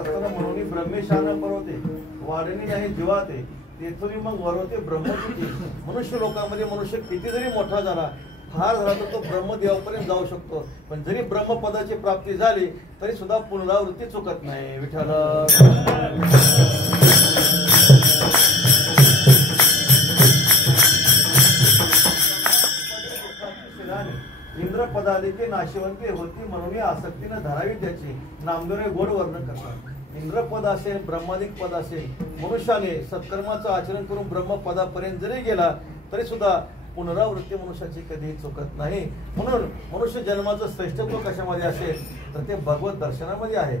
म्हणून ब्रह्मेशान पर्वते वाढणी नाही जीवाते तेथून मग वरवते ब्रह्मकिती. मनुष्य लोकांमध्ये मनुष्य किती जरी मोठा झाला फार झाला तर तो ब्रह्मदेवापर्यंत जाऊ शकतो. पण जरी ब्रह्मपदाची प्राप्ती झाली तरी सुद्धा पुनरावृत्ती चुकत नाही. विठ्ठल इंद्रपदादिके नाशिवंती होती म्हणून आसक्तीने धरावी त्याची. नामदेवने गोड वर्णन करतात. इंद्रपद असेल ब्रह्मादिक पद असेल मनुष्याने सत्कर्माचं आचरण करून ब्रह्मपदापर्यंत जरी गेला तरी सुद्धा पुनरावृत्ती मनुष्याची कधीही चुकत नाही. म्हणून मनुष्य जन्माचं श्रेष्ठत्व कशामध्ये असेल तर ते भगवत दर्शनामध्ये आहे.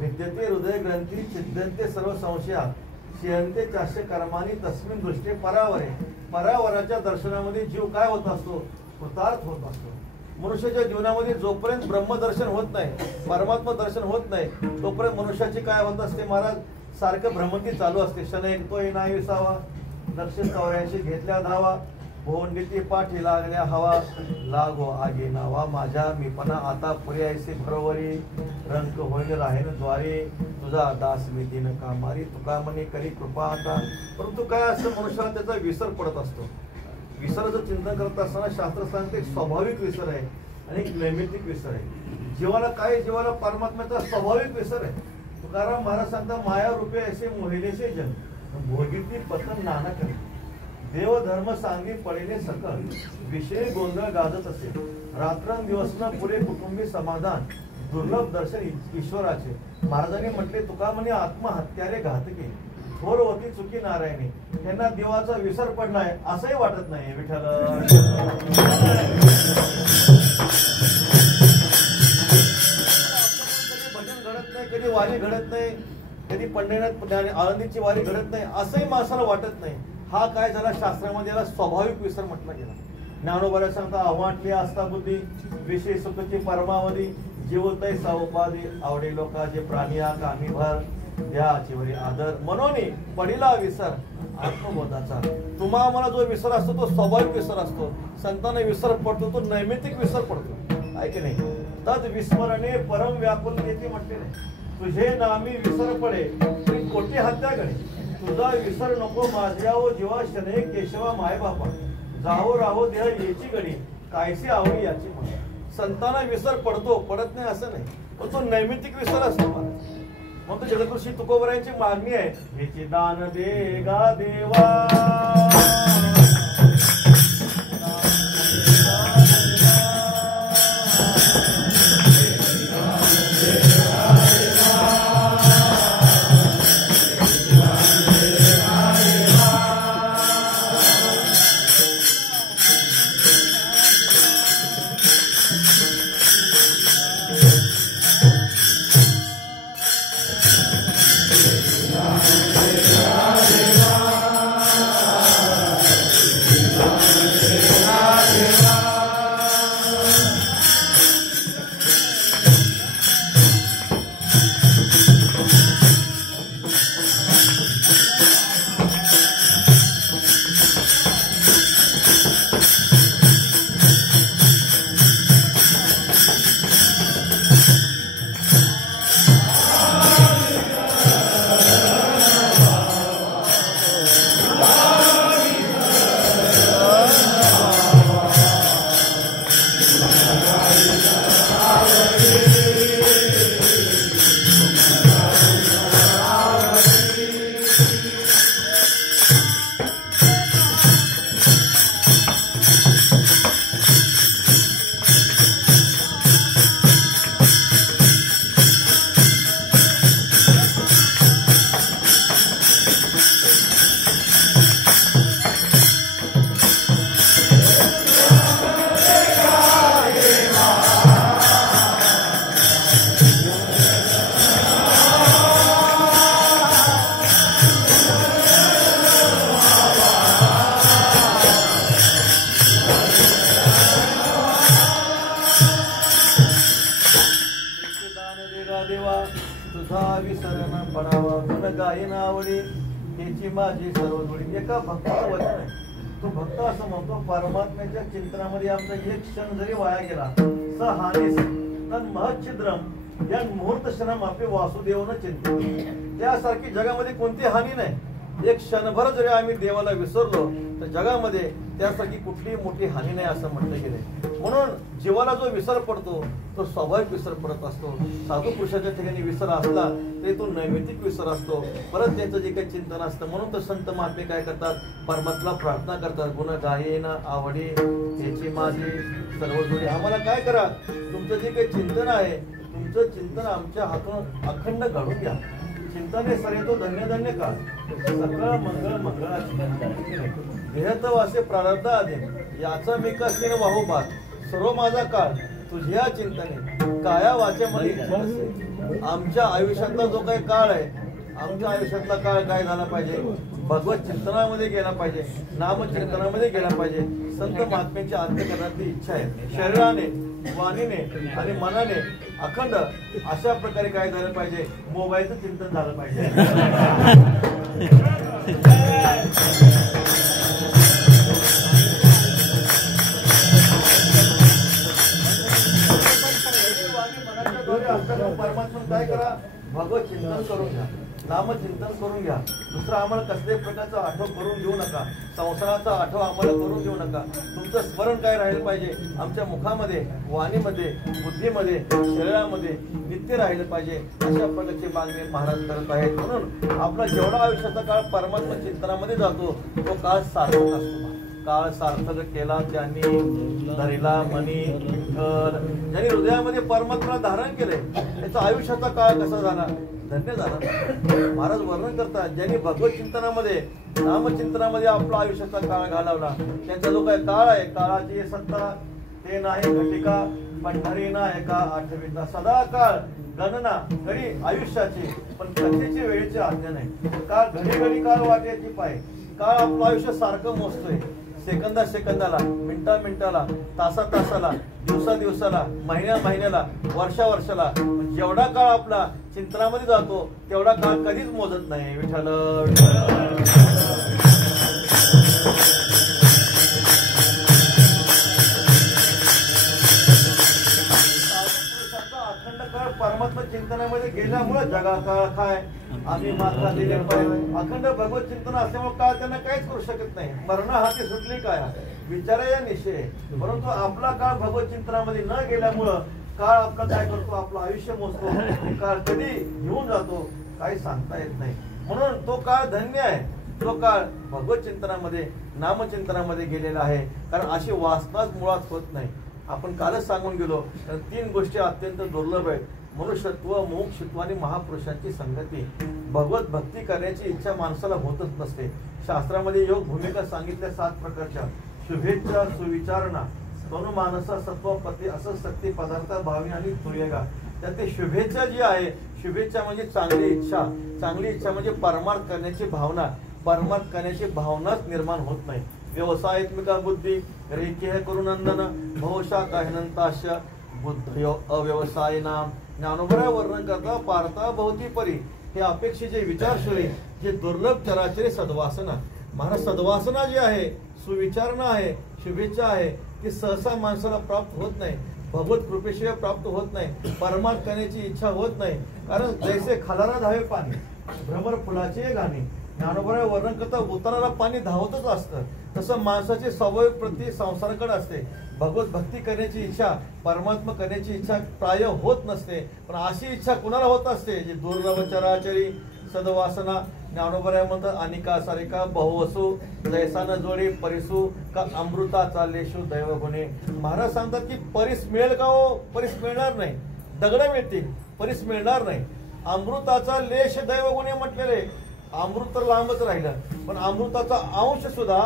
विद्यते हृदय ग्रंथी छिद्यंते सर्व संशया शियंते चाष्य कर्मानी तस्मिन दृष्टे परावरे. परावराच्या दर्शनामध्ये जीव काय होत असतो? कृतार्थ होत असतो. मनुष्याच्या जीवनामध्ये जोपर्यंत ब्रह्मदर्शन होत नाही परमात्मा दर्शन होत नाही तोपर्यंत मनुष्याची काय होत असते महाराज? सारखं भ्रमंती चालू असते. क्षण ऐकतोय नाही विसावा 984 घेतल्या धावा भोंडीती पाठी लागल्या हवा लागो आगे नावा माझ्या मीपणा आता पुरे ऐसे भरोवरी रंक होईल राहीन द्वारे तुझा दास मी दिन कामारी तुका म्हणे करी कृपा आता. परंतु काय असतं मनुष्याला त्याचा विसर पडत असतो. विसराचं चिंतन करत असताना शास्त्र सांगते स्वाभाविक विसर आहे आणि एक नैमित्तिक विसर आहे. जीवाला काय? जीवाला परमात्म्याचा स्वाभाविक विसर आहे. तुकाराम महाराज सांगता माया रूपे असे मोहिलेसे जन भोगिती पतन नाना करे. देव धर्म सांगी पडेले सकल विषय गोंधळ गाजत असे. रात्रंदिवस न पुरे कुटुंबी समाधान दुर्लभ दर्शन ईश्वराचे. महाराजांनी म्हटले तुका म्हणे आत्महत्यारे घातके थोरवती चुकी नारायणी. त्यांना देवाचा विसर पडलाय असंही वाटत नाही. विठ्ठल भजन घडत नाही कधी वारी घडत नाही कधी पंढरीनाथ आळंदीची वारी घडत नाही असंही माणसाला वाटत नाही. हा काय झाला? शास्त्रामध्ये याला स्वाभाविक विसर म्हटला गेला. ज्ञानोबाला सांगता अवाटली आस्था बुद्धी विषय सुखची परमावधी जीवतय सौपादी आवडे लोकाचे प्राणिया कामी भर द्याची वरी आदर म्हणून पडिला विसर आत्मबोधाचा. तुम्हा आम्हाला जो विसर असतो तो स्वाभाविक विसर असतो. संतांना विसर पडतो तो नैमित्तिक विसर पडतो. आहे की नाही? तद विस्मरणे परम व्याकुलतेचे म्हटले नाही. तुझे नामी विसर पडे कोटी हत्या घडे. तुझा विसर नको माझ्या ओ जीवा शने केशवा माय बापा जाहो राहो देह याची घडी कायसी आवडी याची म्हणा. संतांना विसर पडतो पडत नाही असं नाही पण तो नैमित्तिक विसर असतो. मग तो जगदगुरु तुकोबरायांची मागणी आहे हेची दान दे गा देवा माझी सर्व जोडी. एका भक्ताचं वचन आहे. तो भक्त असं म्हणतो परमात्म्याच्या चिंतनामध्ये आमचा एक क्षण जरी वाया गेला स हानीस तन महच्छिद्रम या मुहूर्त क्षणामापे वासुदेवानं चिंतन, त्यासारखी जगामध्ये कोणती हानी नाही. एक क्षणभर जरी आम्ही देवाला विसरलो तर जगामध्ये त्यासाठी कुठलीही मोठी हानी नाही असं म्हटलं गेलंय. म्हणून जीवाला जो विसर पडतो तो स्वाभाविक विसर पडत असतो. साधू पुरुषाच्या ठिकाणी विसर असला तरी तो नैमित्तिक विसर असतो. परत त्यांचं जे काही चिंतन असतं. म्हणून तर संत महात्मे काय करतात, परमात्म्याला प्रार्थना करतात, गुण गायेन आवडी त्याची माझी सर्व जोडी. आम्हाला काय करा, तुमचं जे काही चिंतन आहे तुमचं चिंतन आमच्या हातून अखंड घडून घ्या. चिंतने सरे तो धन्य धन्य का सकळ मंगळ मंगळाची देहत वासे प्रारब्ध आदे याचा मी कसे वाहू भात. सर्व माझा काळ तुझ्या चिंतने काया वाचेमध्ये. आमच्या आयुष्यातला जो काही काळ आहे, आमच्या आयुष्यातला काळ काय झाला पाहिजे, भगवत चिंतनामध्ये गेला पाहिजे, नाम चिंतनामध्ये गेला पाहिजे. संत महात्म्यांची अंतःकरणातली इच्छा आहे. शरीराने, वाणीने आणि मनाने अखंड अशा प्रकारे काय झालं पाहिजे, मोबाईलचं चिंतन झालं पाहिजे. परमात्मा काय करा, भगवत चिंतन करून घ्या, नामचिंतन करून घ्या. दुसरं आम्हाला कसल्याही प्रकारचा आठव करून देऊ नका, संसाराचा आठव आम्हाला करून देऊ नका. तुमचं स्मरण काय राहिलं पाहिजे, आमच्या मुखामध्ये, वाणीमध्ये, बुद्धीमध्ये, शरीरामध्ये नित्य राहिलं पाहिजे. अशा प्रकारची मागणी महाराज करत आहेत. म्हणून आपला जेवढा आयुष्याचा काळ परमात्मा चिंतनामध्ये जातो तो काळ सार्थक असतो. काळ सार्थक केला त्यांनी धरिला मनी विठ्ठल. ज्यांनी हृदयामध्ये परमात्मा धारण केले त्याचा आयुष्याचा काळ कसा झाला, धन्य झाला. महाराज वर्णन करतात, ज्यांनी भगवत चिंतनामध्ये, नामचिंतनामध्ये आपला आयुष्याचा काळ घालवला त्यांचा जो काही काळ आहे, काळाची सत्ता ते नाही घटिका पंढरी ना एका आठवीचा. सदा काळ गणना घडी आयुष्याची पण कथेची वेळेची आज्ञा नाही. काळ घडी घडी काळ वाट्याची पाय. काळ आपलं आयुष्य सारखं मोजतोय, सेकंदा सेकंदाला, मिनिटा मिनिटाला, तासा तासाला, दिवसा दिवसाला, महिन्या महिन्याला, वर्षा वर्षाला. जेवढा काळ आपला चिंतनामध्ये जातो तेवढा काळ कधीच मोजत नाही. विठ्ठल अखंड काळ परमात्मा चिंतनामध्ये गेल्यामुळे जगा काळ काय आम्ही मात्र दिले पाहिजे. अखंड भगवत चिंतन असल्यामुळे काळ त्यांना काहीच करू शकत नाही. मरण हाती सुटली काय विचारा या निश्चय. परंतु आपला काळ भगवत चिंतनामध्ये न गेल्यामुळं काळ आपला काय करतो, आपलं आयुष्य मोजतो. काळ कधी घेऊन जातो काही सांगता येत नाही. म्हणून तो काळ धन्य आहे, तो काळ भगवत चिंतनामध्ये, नामचिंतनामध्ये गेलेला आहे. कारण अशी वासनाच मुळात होत नाही. आपण कालच सांगून गेलो, 3 गोष्टी अत्यंत दुर्लभ आहेत. मनुष्यत्व, मोक्षत्व आणि महापुरुषांची संगती. भगवत भक्ती करण्याची इच्छा माणसाला होतच नसते. शास्त्रामध्ये योग भूमिका सांगितल्या 7 प्रकारच्या. शुभेच्छा, सुविचारणा, तनुमानसा, सत्वपती, असं शक्ती, पदार्थ, भावी आणि तुर्यगा. त्यात शुभेच्छा जी आहे, शुभेच्छा म्हणजे चांगली इच्छा. चांगली इच्छा म्हणजे परमार्थ करण्याची भावना. परमार्थ करण्याची भावनाच निर्माण होत नाही. व्यवसायात्मिका बुद्धी रेखे करुनंदन भवशा काहिनंताश बुद्धयो अव्यवसाय नाम. ज्ञानोबरा वर्णन करता पारता भवती परी. हे अपेक्षेचे विचारशोरी, जे दुर्लभ चराचरी सद्वासना. महाराज सद्वासना जी आहे, सुविचारणा आहे, शुभेच्छा आहे, ती सहसा माणसाला प्राप्त होत नाही. भगवत कृपेशिवाय प्राप्त होत नाही. परमार्थ करण्याची इच्छा होत नाही. कारण जैसे खालारा धावे पाणी, भ्रमर फुलाचे गाणे. ज्ञानोबरा वर्णन करता उताराला पाणी धावतच असतं. तसं माणसाची स्वाभाविक प्रति संसाराकडे असते. भगवत भक्ती करण्याची इच्छा, परमात्मा करण्याची इच्छा प्राय होत नसते. पण अशी इच्छा कुणाला होत असते, जे दुर्लभ चराचरी सदवासना. ज्ञानोबरा म्हणतात अनिका सारिका बहुवसू जैसा न जोडी परिसू का अमृताचा लेशू दैव गुणे. महाराज सांगतात की परीस मिळेल का हो, परीस मिळणार नाही. दगड मिळतील, परीस मिळणार नाही. अमृताचा लेश दैव गुणे म्हटलेले. अमृत तर लांबच राहिलं, पण अमृताचा अंश सुद्धा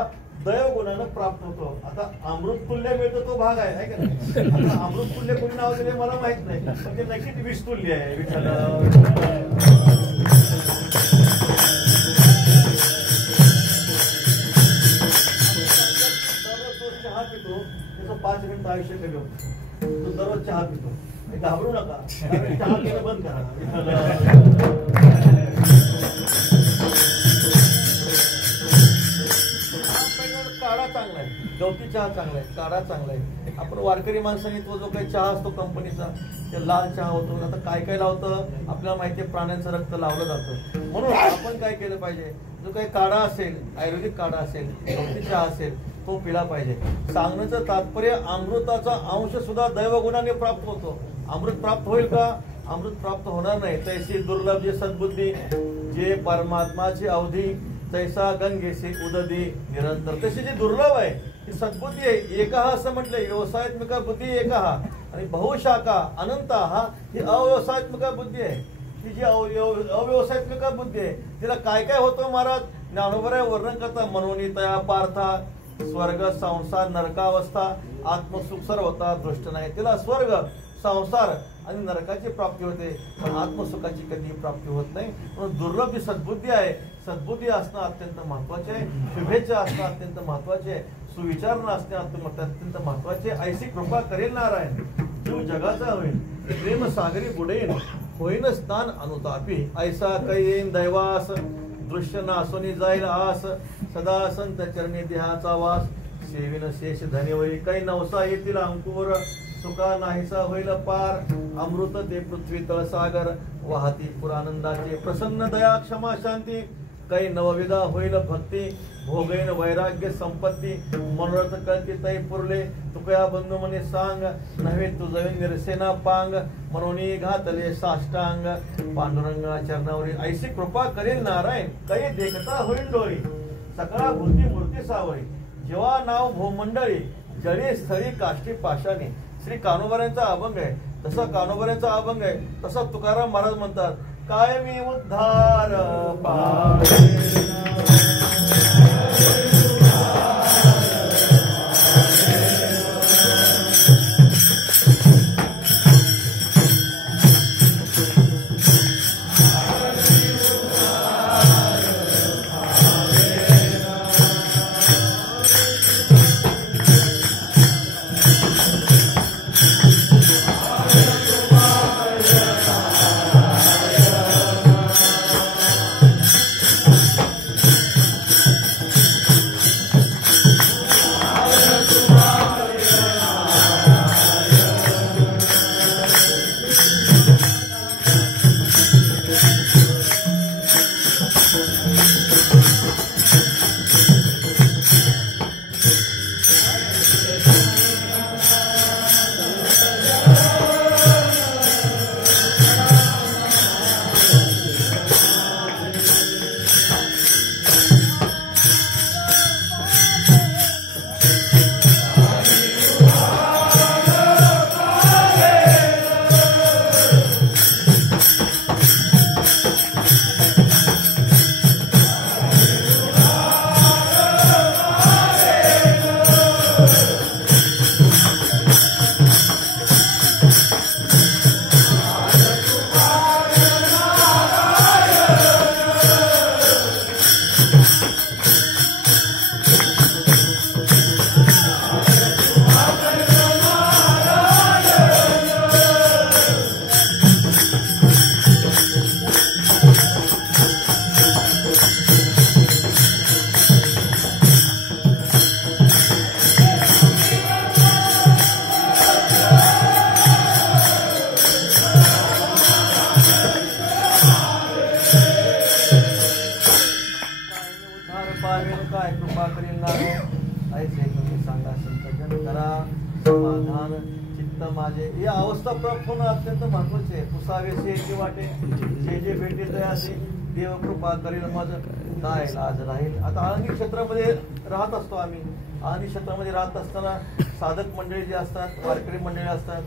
दैव गुणानं प्राप्त होतो. आता अमृत तुल्य मिळतो तो भाग आहे का नाही. आता अमृत तुल्य कोणी नाव दिले मला माहित नाही, पण ते नक्कीच विष तुल्य आहे. विठ्ठल दररोज चहा पितो, त्याचं 5 मिनिट आयुष्य कमी होतं. तो दररोज चहा पितो, घाबरू नका, चहा पिणं बंद करा. काढा चांगला आहे, गवती चहा चांगला आहे, काढा चांगला आहे. आपण वारकरी माणसांनी तो जो काही चहा असतो कंपनीचा ते लाल चहा होतो, आता काय काय लावतं आपल्याला माहिती आहे, प्राण्यांचं रक्त लावलं जातं. म्हणून आपण काय केलं पाहिजे, जो काही काढा असेल, आयुर्वेदिक काढा असेल, गवती चहा असेल, तो पिला पाहिजे. सांगण्याचं तात्पर्य अमृताचा अंश सुद्धा दैवगुणाने प्राप्त होतो. अमृत प्राप्त होईल का? अमृत प्राप्त होणार नाही. तैसी दुर्लभ जे सद्बुद्धी, जे परमात्माची अवधी, तैसा गंगेसी उददी निरंतर. तशी जी दुर्लभ आहे ती सद्बुद्धी आहे. एकहा असं म्हटलंय, व्यवसायात्मिका बुद्धी एकहा, आणि बहुशाखा अनंत हा ही अव्यवसायात्मिका बुद्धी आहे. ही जी अव्यवसायात्मिका बुद्धी आहे तिला काय काय होतं महाराज ज्ञानोबराय वर्णन करता. मनोनी तया पार्था, स्वर्ग संसार नरकावस्था, आत्मसुख सर्व होता दृष्ट नाही. तिला स्वर्ग संसार आणि नरकाची प्राप्ती होते, पण आत्मसुखाची कधी प्राप्ती होत नाही. म्हणून दुर्लभ जी सद्बुद्धी आहे, सद्बुद्धी असणं अत्यंत महत्वाचे आहे. शुभेच्छा असणं अत्यंत महत्वाचे आहे. सुविचारणं असणे अत्यंत महत्वाचे. ऐशी कृपा करेल नारायण, जीव जगाचा होईल, प्रेम सागरी बुडेन, होईन स्नान अनुतापी. ऐसा कैन दैवास, दृश्य नासोनी जाईल आस, सदा संत चरणी देहाचा वास, सेविन शेष धनेवरी. काही नवसा येतील अंकुर, सुखा नाहीसा होईल पार, अमृत ते पृथ्वी तळसागर, वाहती पुरानंदाचे प्रसन्न दया क्षमा शांती. काही नवविधा होईल भक्ती, भोगैन वैराग्य संपत्ती, मनोरथ कळती तै पुरले, तुकया बंधू म्हणे सांग, नव्हे तुझे निरसेना पांग, मनोनी घातले साष्टांग, पांडुरंगा चरणावरी. ऐशी कृपा करेल नारायण, काही देखता होईल डोळी, सकळा बुद्धी मूर्ती सावळी, जेव्हा नाव भूमंडळी, जळी स्थळी काष्टी पाशाने. श्री कान्होबाऱ्यांचा अभंग आहे, तसा कान्होबाऱ्यांचा अभंग आहे, तसा तुकाराम महाराज म्हणतात, काय मी उद्धार पावे. काय कृपा करील नारायण, ऐसे तुम्ही सांगा संतजन करा, समाधान चित्त माझे. ही अवस्था प्राप्त होणं अत्यंत महत्वाचे आहे. पुसावेसे जे वाटे, जे जे भेटे तयासे, देव कृपा करील माझं काय लाज राहील. आता आळंदी क्षेत्रामध्ये राहत असतो आम्ही. आळंदी क्षेत्रामध्ये राहत असताना साधक मंडळी जे असतात, वारकरी मंडळी असतात,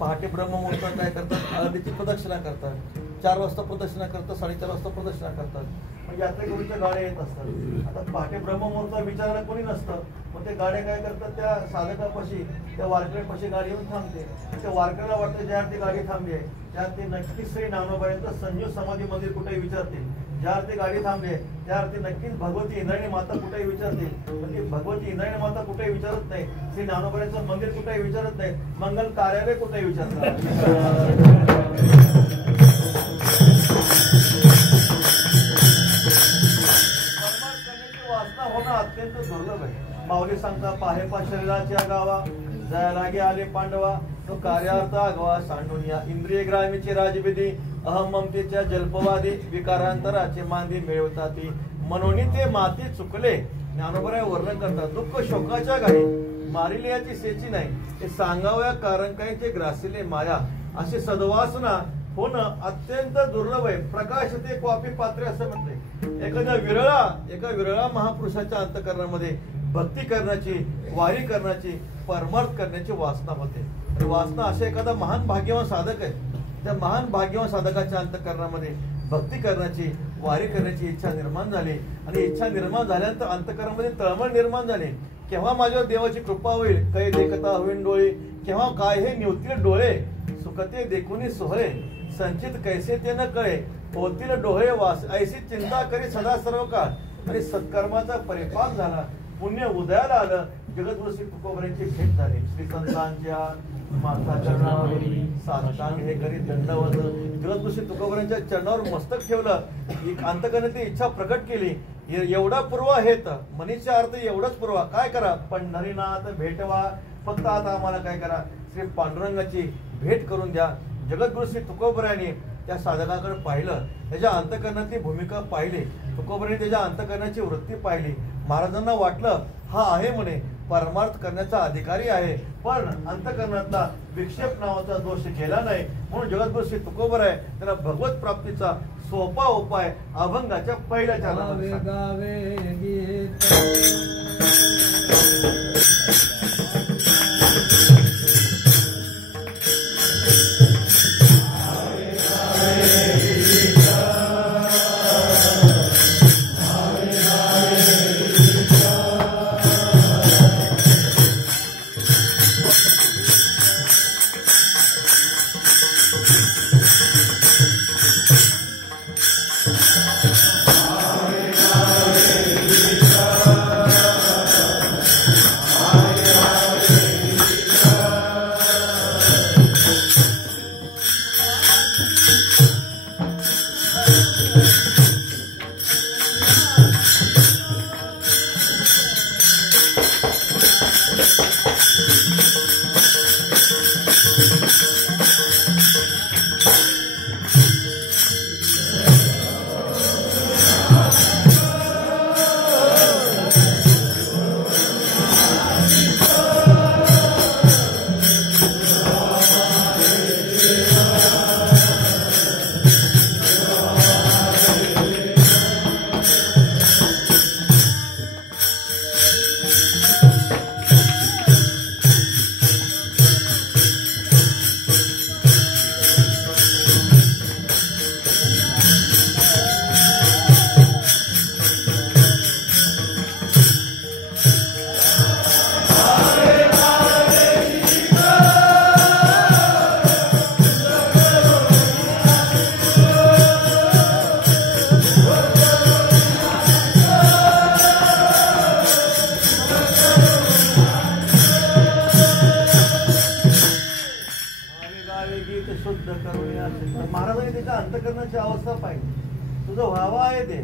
पहाटे ब्रह्ममुहूर्तात काय करतात, आळंदीची प्रदक्षिणा करतात. 4 वाजता प्रदक्षिणा करतात, 4:30 वाजता प्रदक्षिणा करतात. म्हणजे यात्रेकरूंच्या गाड्या येत असतात. आता पहाटे ब्रह्ममुहूर्त विचारायला कोणी नसतं, मग ते गाड्या काय करतात, त्या साधकापाशी, त्या वारकऱ्यापाशी गाडी येऊन थांबते. त्या वारकऱ्याला वाटतं ज्या अर्थी गाडी थांबली आहे त्या अर्थी नक्कीच श्री ज्ञानोबांचं संजीव समाधी मंदिर कुठेही विचारतील. ज्या अर्थी गाडी थांबली आहे त्या अर्थी नक्कीच भगवती इंद्रायणी माता कुठेही विचारतील. पण ती भगवती इंद्रायणी माता कुठेही विचारत नाही, श्री ज्ञानोबांचं मंदिर कुठेही विचारत नाही, मंगल कार्यालय कुठेही विचारतात. वासना होणं अत्यंत दुर्लभ आहे. माऊली सांगता, पाहे पा शरीराच्या गावा, जाया लागे आले पांडवा, तो कार्यार्थ आगवा सांडून या इंद्रिय ग्रामीचे राजविधी अहम ममतेच्या जल्पवादी विकारांतराचे मांदी मिळवताती मनोनी ते माती चुकले ज्ञानोबराय वर्णन करतात दुःख शोकाच्या घाई मारिले याची सेची नाही हे सांगाव्या कारणकाईचे ग्रासिले माया असे सद्वासना होणं अत्यंत दुर्लभ आहे प्रकाश ते कॉपी पात्रे असं म्हणते एका विरळा महापुरुषाच्या अंतःकरणामध्ये भक्ती करण्याची वारी करण्याची परमार्थ करण्याची वासना होते आणि वासना असे एखादा महान भाग्यवान साधक आहे त्या महान भाग्यवान साधकाच्या अंतःकरणामध्ये भक्ती करण्याची वारी करण्याची इच्छा निर्माण झाली आणि इच्छा निर्माण झाल्यानंतर अंतःकरणामध्ये तळमळ निर्माण झाली केव्हा माझ्यावर देवाची कृपा होईल काही देखता होईल डोळे केव्हा काय हे निवतील डोळे सुखते देखुनी सोहळे संचित कैसे ते न कळे होतील डोळे वास ऐशी चिंता करी सदा सर्व काळ आणि सत्कर्माचा परिपाक झाला पुण्य उदयाला आलं जगद्गुरु श्री तुकोबरायांची भेट झाली श्री संतांच्या माता चरणावरी साष्टांग हे करी दंडवत जगद्गुरु श्री तुकोबरायांच्या चरणावर मस्तक ठेवलं एक अंतकरणाची इच्छा प्रकट केली एवढा पूर्व हेत मनीषा अर्थ एवढाच पूर्व काय करा पंढरीनाथ भेटवा फक्त आता आम्हाला काय करा श्री पांडुरंगाची भेट करून द्या जगद्गुरु श्री तुकोबरायांनी त्या साधकाकडे पाहिलं त्याच्या अंतःकरणाची भूमिका पाहिली तुकोबरायांनी त्याच्या अंतःकरणाची वृत्ती पाहिली महाराजांना वाटलं हा आहे म्हणे परमार्थ करण्याचा अधिकारी आहे पण अंतःकरणातला विक्षेप नावाचा दोष केला नाही म्हणून जगद्गुरु श्री तुकोबराय त्याला भगवत प्राप्तीचा सोपा उपाय अभंगाच्या पहिल्या महाराजांनी त्याच्या अंतःकरणाची अवस्था पाहिजे तुझं व्हावा आहे ते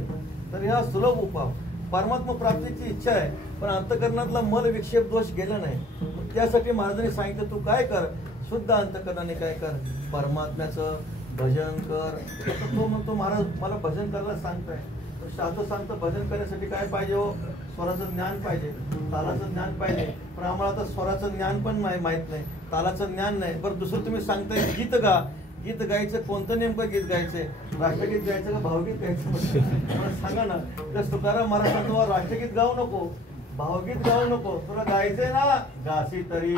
तर हा सुलभ उपाय परमात्मा प्राप्तीची इच्छा आहे पण अंतःकरणातला मल विक्षेप दोष गेला नाही त्यासाठी महाराजांनी सांगितलं तू काय कर शुद्ध अंतःकरणाने काय कर परमात्म्याचं भजन कर तो म्हणतो महाराज मला भजन करायला सांगताय शास्त्र सांगतं भजन करण्यासाठी काय पाहिजे हो स्वराचं ज्ञान पाहिजे तालाचं ज्ञान पाहिजे पण आम्हाला आता स्वराचं ज्ञान पण माहित नाही तालाचं ज्ञान नाही बरं दुसरं तुम्ही सांगताय गीत गा गीत गायचं कोणतं नेमकं गीत गायचंय राष्ट्रगीत गायचं का भावगीत गायचं मला सांगा ना तर तुकाराम महाराज सांगतो राष्ट्रगीत गाऊ नको भावगीत गाऊ नको तुला गायचंय ना गासी तरी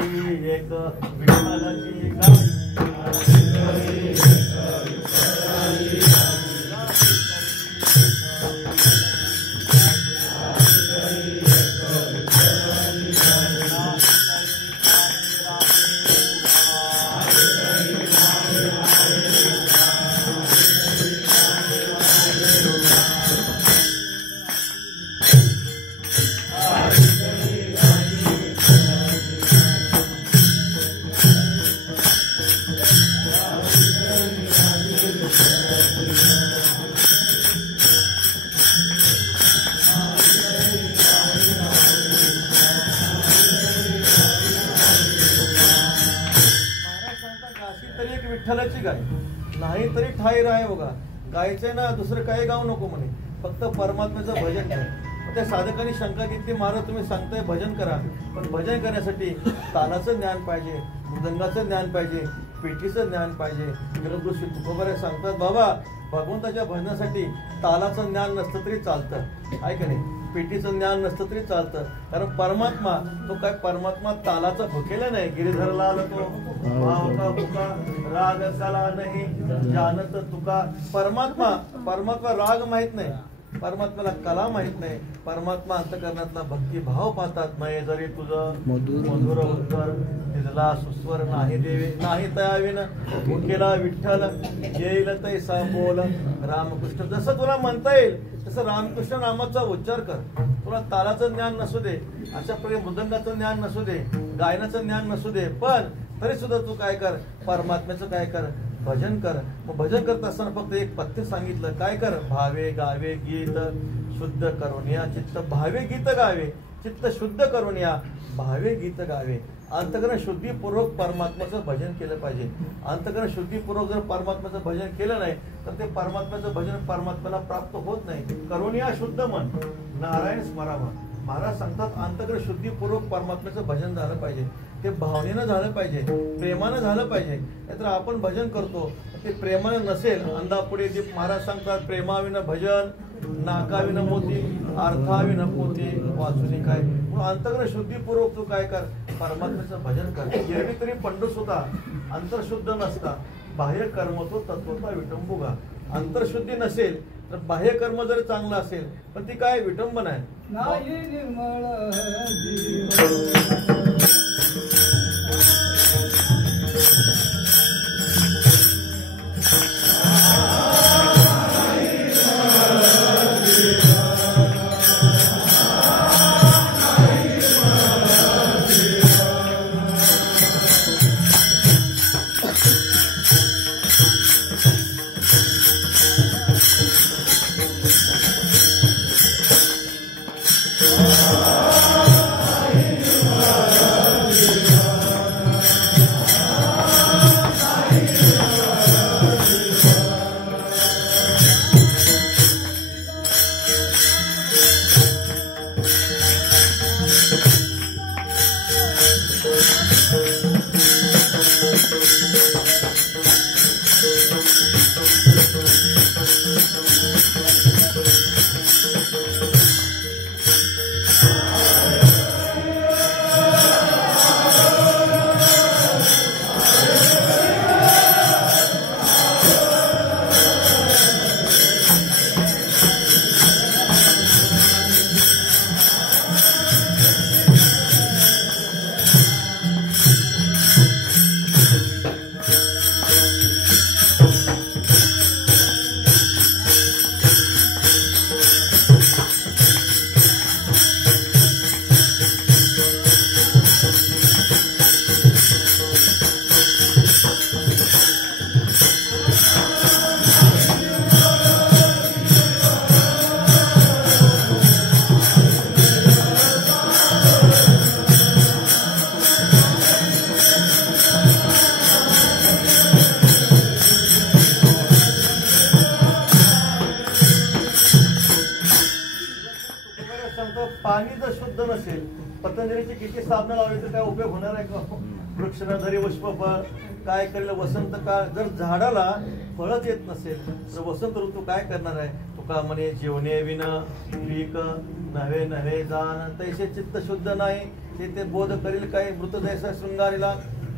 एक विठ्ठलाची देवाची गाय नाही तरी ठाईर आहे बघा. गायचंय ना दुसरं काही गाव नको म्हणे, फक्त परमात्म्याचं भजन कर. त्या साधकांनी शंका घेतली, महाराज तुम्ही सांगताय भजन करा, पण भजन करण्यासाठी तालाचं ज्ञान पाहिजे, मृदंगाचं ज्ञान पाहिजे, पेटीचं ज्ञान पाहिजे. श्री तुकोबाराय सांगतात बाबा भगवंताच्या भजनासाठी तालाचं ज्ञान नसतं तरी चालतं, आहे का नाही, पेटीचं ज्ञान नसतं तरी चालतं. कारण परमात्मा तो काय परमात्मा तालाचा भुकेला नाही. गिरिधरला आला तो भावका भुका राग कला नाही जानत तुका. परमात्मा राग माहित नाही, परमात्म्याला कला माहित नाही. परमात्मा अंतकरणातला भक्ती भाव पाहतात. मये जरी तुझं मधुर उत्तर तिथला सुस्वर नाही देवे नाही तयाविन भुकेला विठ्ठल येईल तैसा बोल रामकृष्ण. जसं तुला म्हणता येईल तसं रामकृष्ण नामाचा उच्चार कर. तुला तालाचं ज्ञान नसू दे, अशा प्रकारे मृदंगाचं ज्ञान नसू दे, गायनाचं ज्ञान नसू दे, पण तरी सुद्धा तू काय कर, परमात्म्याचं काय कर, भजन कर. मग भजन करत असताना फक्त एक पथ्य सांगितलं, काय कर, भावे गावे गीत शुद्ध करून या चित्त. भावे गीत गावे, चित्त शुद्ध करून या भावे गीत गावे. अंतकरण शुद्धीपूर्वक परमात्म्याचं भजन केलं पाहिजे. अंतकरण शुद्धीपूर्वक जर परमात्म्याचं भजन केलं नाही तर ते परमात्म्याचं भजन परमात्म्याला प्राप्त होत नाही. करून या शुद्ध मन नारायण स्मरावा. महाराज सांगतात अंतकरण शुद्धीपूर्वक परमात्म्याचं भजन झालं पाहिजे, ते भावनेनं झालं पाहिजे, प्रेमानं झालं पाहिजे. नाहीतर आपण भजन करतो ते प्रेमानं नसेल, अंधापुढे दीप. महाराज सांगतात प्रेमाविन भजन नाकाविन मोती अर्थाविन पोती वाचुनी काय. अंतकरण शुद्धीपूर्वक तू काय कर, परमात्म्याचं भजन कर. एरवी तरी पंडूस होता अंतरशुद्ध नसता, बाह्य कर्म तो तत्वता विटंबुगा. अंतरशुद्धी नसेल तर बाह्य कर्म जर चांगलं असेल पण ती काय विटंबन आहे. पाणी जर शुद्ध नसेल, पतंजलीची किती साधनं लावली तर काय उपयोग होणार आहे का. वृक्षणाधरी पुष्पफळ काय करेल वसंत काळ. जर झाडाला फळच येत नसेल तर वसंत ऋतू काय करणार आहे. तुका म्हणे जेवणे विन पीक नव्हे नव्हे जाण तैसे चित्त शुद्ध नाही. ते बोध करील काय मृत जैसा शृंगारीला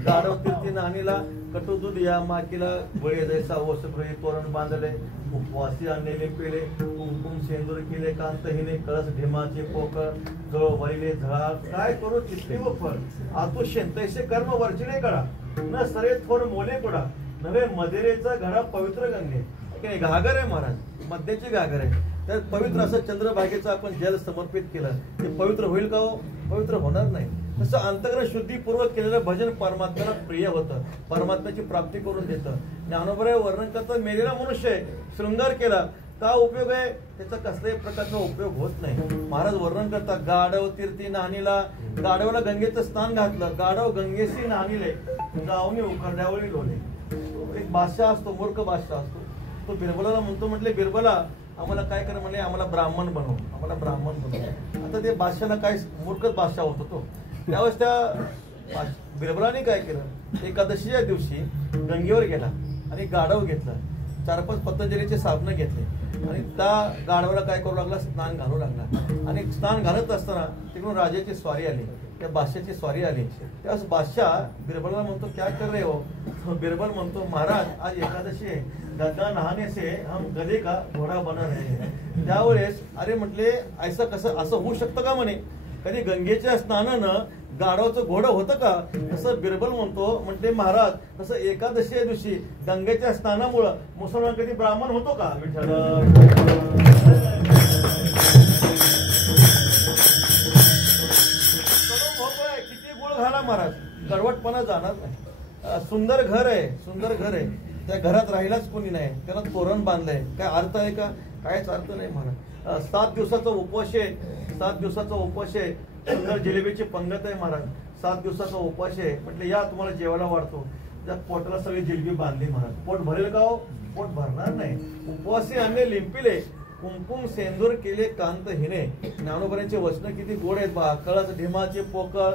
गाढव कीर्ती नाणीला कटू दूध या माकीला बळे जैसा ओसगृही तोरण बांधले. उपवासी आणलेले पेले कुंकुम सेंदूर केले कांतहीने कळस ढेमाचे पोकळ जळ वळले झळा. काय करू चित्ते व फळ आतुष्यन तैसे कर्म वर्जिणे कळा न सरे थोर मोले कोडा नव्हे मदिरेचा घडा पवित्र गंगे. घागर आहे महाराज, मद्याची घागर आहे. तर पवित्र असं चंद्रभागेचं आपण जल समर्पित केलं ते पवित्र होईल का हो. पवित्र होणार नाही. तसं अंतकरण शुद्धीपूर्वक केलेलं भजन परमात्म्याला प्रिय होतं, परमात्म्याची प्राप्ती करून देतं. ज्ञानोबराय वर्णन करतात मेलेला मनुष्य आहे, शृंगार केला का उपयोग आहे, त्याचा कसल्याही प्रकारचा उपयोग होत नाही. महाराज वर्णन करतात गाढव तीर्थी नाहनीला. गाढवला गंगेचं स्नान घातलं, गाढव गंगेशी नाहनीले जाऊनी उखरड्यावळी लोले. एक बादशाह असतो, मूर्ख बादशाह असतो. तो बिरबलाला म्हणतो, म्हटले बिरबला आम्हाला काय कर म्हणले, आम्हाला ब्राह्मण बनव, आम्हाला ब्राह्मण बनव. आता ते बादशाहला काय, मूर्खच बादशाह होतो तो. त्यावेळेस त्या बिरबलाने काय केलं, एकादशीच्या दिवशी गंगेवर गेला आणि गाढव घेतला, 4-5 पतंजलीचे साबण घेतले आणि त्या गाढवाला काय करू लागला, स्नान घालू लागला. आणि स्नान घालत असताना तिकडून राजाची स्वारी आली, त्या बादशाची स्वारी आली. त्यावेळेस बादशाह बिरबलला म्हणतो, क्या कर रहे हो. बिरबल म्हणतो, महाराज आज एकादशी आहे, गंगा नहाने से हम गधे का घोडा बना रहे हैं. त्यावेळेस अरे म्हटले ऐसा कसं, असं होऊ शकतं का म्हणे, कधी गंगेच्या स्नानानं गाढवाचं घोडं होतं का. तसं बिरबल म्हणतो, म्हटले महाराज तसं एकादशी दिवशी गंगेच्या स्नानामुळं मुसलमान कधी ब्राह्मण होतो का. किती गोळ घाला महाराज, कडवटपणा जाणार नाही. सुंदर घर आहे, सुंदर घर आहे, त्या घरात राहिलाच कोणी नाही, त्याला तोरण बांधलंय, काय अर्थ आहे का, कायच अर्थ नाही महाराज. 7 दिवसाचा उपवास आहे, 7 दिवसाचा उपवास आहे, सुंदर जिलेबीची पंगत आहे महाराज, 7 दिवसाचा उपवास आहे. म्हटलं या तुम्हाला जेवायला वाढतो. त्या पोटाला सगळी जिलेबी बांधली महाराज. पोट भरेल का हो, पोट भरणार नाही. उपवासी अन्य लिंपिले, कुंकुम सेंदूर केले कांत हिने. ज्ञानोबरांचे वचन किती गोड आहेत बा. कळस ढिमाचे पोकळ,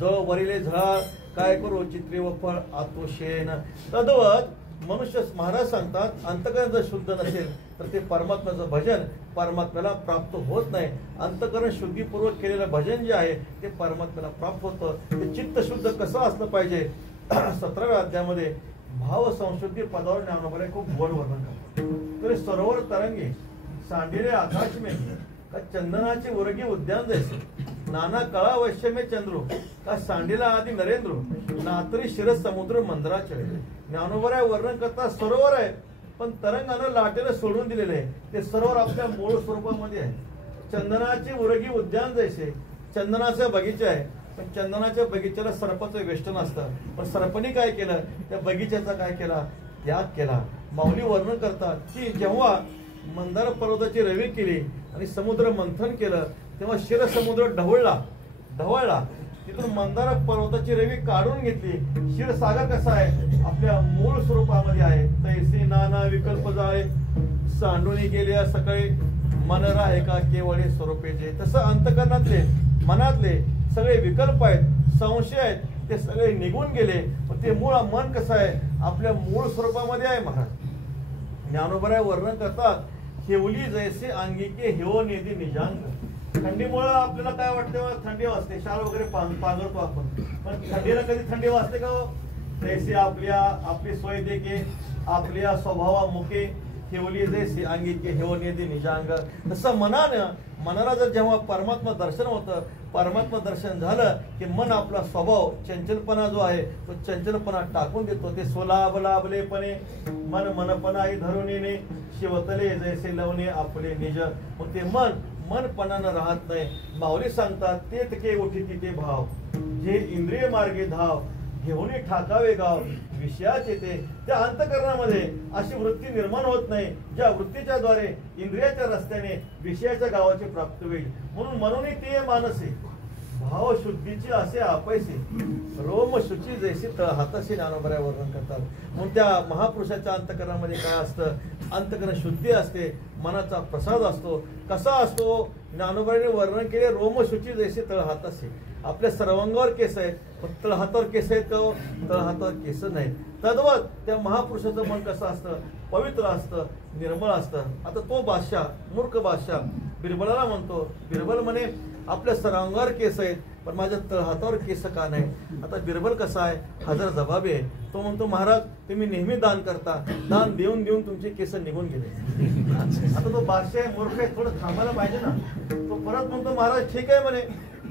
जळ वरिले झळाळ, काय करू चित्रे व फळ आतोशेन. तद्वत मनुष्य महाराज सांगतात, अंतकरण जर शुद्ध नसेल तर ते परमात्म्याचं भजन परमात्म्याला प्राप्त होत नाही. अंतकरण शुद्धीपूर्वक केलेलं भजन जे आहे ते परमात्म्याला प्राप्त होतं. ते चित्त शुद्ध कसं असलं पाहिजे. 17व्या अध्यायामध्ये भाव संशुद्धी पदावर ज्ञानोबा खूप गोड वर्णन करतात. तरी सरोवर तरंगे सांडिले आकाश में, का चंदनाची उरगी उद्यान जैसे, नाना कळा वैश्य में चंद्रो, का सांडिला आदि नरेंद्र, नातरी शिरस समुद्र मंदरा चढे. ज्ञानोबा वर्णन करता सरोवर आहे, पण तरंगानं लाटेनं सोडून दिलेलं आहे. ते सरोवर आपल्या मूळ स्वरूपामध्ये आहे. चंदनाची उरगी उद्यान जैसे, चंदनाचा बगीचा आहे, पण चंदनाच्या बगीच्याला सर्पाचं वेष्टन असतं. पण सर्पणी काय केलं, त्या बगीच्याचा काय केला, त्याग केला. माऊली वर्णन करतात की जेव्हा मंदार पर्वताची रवी केली आणि समुद्र मंथन केलं, तेव्हा शिर समुद्र ढवळला. तिथून मंदार पर्वताची रवी काढून घेतली. क्षीरसागर कसा आहे, आपल्या मूळ स्वरूपामध्ये आहे. तैसे नाना विकल्प जाळे, सांडून गेले सकाळी, मन राहे का केवळे स्वरूपेचे. तसं अंतकरणातले मनातले सगळे विकल्प आहेत, संशय आहेत, ते सगळे निघून गेले. ते मूळ मन कसं आहे, आपल्या मूळ स्वरूपामध्ये आहे महाराज. ज्ञानोबा वर्णन करतात, हेवली जैसे अंगिके हेव नेदी निजांग. थंडीमुळे आपल्याला काय वाटतं, थंडी वाजते, शाल वगैरे पांघरतो आपण, पण थंडीला कधी थंडी वाजते का. तैसे आपली सोय देके आपल्या स्वभावा मुके हेवली जैसे अंगिके हेव नेदी निजांग. तसं मनाला जर जेव्हा परमात्मा दर्शन होतं, परमात्मा दर्शन झालं की मन आपला स्वभाव चंचलपणा जो आहे तो चंचलपणा टाकून देतो. ते सोलाब लाभलेपणे मन मनपणाही धरून येणे, शिवतले जैसे लवणे आपले निज. मग ते मनपणानं राहत नाही. माऊली सांगतात, ते तके उठी तिथे भाव, जे इंद्रिय मार्गे धाव, घेऊन ठाकावे गाव विषयाचे ते. त्या अंतकरणामध्ये अशी वृत्ती निर्माण होत नाही, ज्या वृत्तीच्या द्वारे इंद्रियाच्या रस्त्याने विषयाच्या गावाची प्राप्ती होईल. म्हणून ते मानसे भाव शुद्धीची असे आपैसे, रोम शुची जैसी हाताशी ज्ञानोबा वर्णन करतात. म्हणून त्या महापुरुषाच्या अंतकरणामध्ये काय असतं, अंतकरण शुद्धी असते, मनाचा प्रसाद असतो. कसा असतो, ज्ञानोबाने वर्णन केले, रोम शुची जैसे तळहाताशी. आपल्या सर्वांगावर केस आहेत, पण तळहातावर केस आहेत का, तळहातावर केस नाहीत. तद्वत त्या महापुरुषाचं मन कसं असतं, पवित्र असतं, निर्मळ असतं. आता तो बादशाह, मूर्ख बादशाह बिरबलाला म्हणतो, बिरबल म्हणे आपल्या सर्वांगावर केस आहेत, पण माझ्या तळहातावर केस का नाही. आता बिरबल कसा आहे, हजर जबाबी आहे. तो म्हणतो, महाराज तुम्ही नेहमी दान करता, दान देऊन देऊन तुमचे केस निघून गेले. आता तो बादशाह मूर्ख आहे, थोडं थांबायला पाहिजे ना. तो परत म्हणतो, महाराज ठीक आहे म्हणे,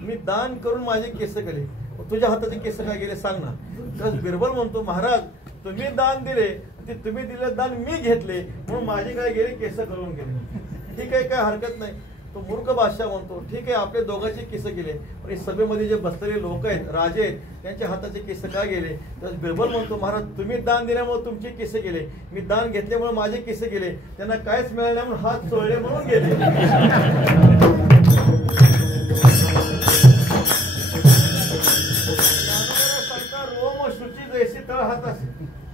मी दान करून माझे केस गेले, तुझ्या हाताचे केस काय गेले सांग ना. तर बिरबल म्हणतो, महाराज तुम्ही दान दिले, ते तुम्ही दिले दान मी घेतले, म्हणून माझे काय गेले, केस करून गेले. ठीक आहे, काय हरकत नाही. तो मूर्ख बादशाह म्हणतो, ठीक आहे आपले दोघांचे केस गेले, पण सभेमध्ये जे बसलेले लोक आहेत, राजे आहेत, त्यांच्या हाताचे केस का गेले. तर बिरबल म्हणतो, महाराज तुम्ही दान दिल्यामुळे तुमचे केस गेले, मी दान घेतल्यामुळे माझे केस गेले, त्यांना कायच मिळालं नाही म्हणून हात चोळले म्हणून गेले.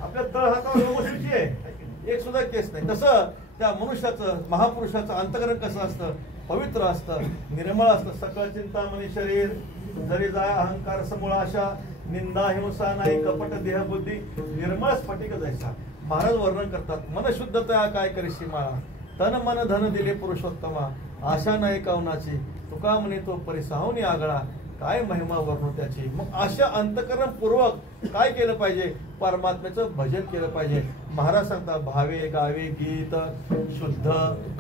आपल्या तळहातावर रोमशुची आहे, एक सुद्धा केस नाही. तसं त्या मनुष्याचं, महापुरुषाचं अंतकरण कसं असतं, पवित्र असतं, निर्मळ असतं. सकळ चिंतामणी शरीर जरी जाय अहंकार समूळ आशा, निंदा हिंसा नाही कपट देहबुद्धी, निर्मळ स्फटिक जैसा. महाराज वर्णन करतात, मन शुद्धता काय करीशी माळा, तन मन धन दिले पुरुषोत्तमा, आशा नाही कवनाची, तुका म्हणे तो परिसाहुनी आगळा, काय महिमा वर्णू त्याची. मग अशा अंतकरण पूर्वक काय केलं पाहिजे, परमात्म्याचं भजन केलं पाहिजे. महाराज सांगतात, भावे गावे गीत शुद्ध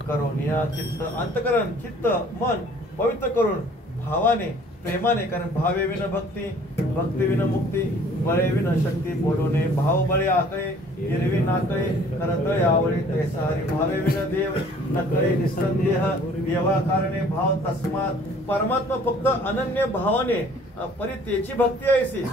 करून या चित्त, अंतकरण चित्त मन पवित्र करून भावाने प्रेमाने, कारण भावे विन भक्ती, भक्ती विन मुक्ती, बळे विन शक्ती बोलवणे, भाव बळे आकळे गिरवी नाकळे, करत यावळे तैसारी, भावे विन देव नकळे निसंदेह, देवा कारणे भाव तस्मात. परमात्मा फक्त अनन्य भावाने, परी त्याची भक्ती ऐसी,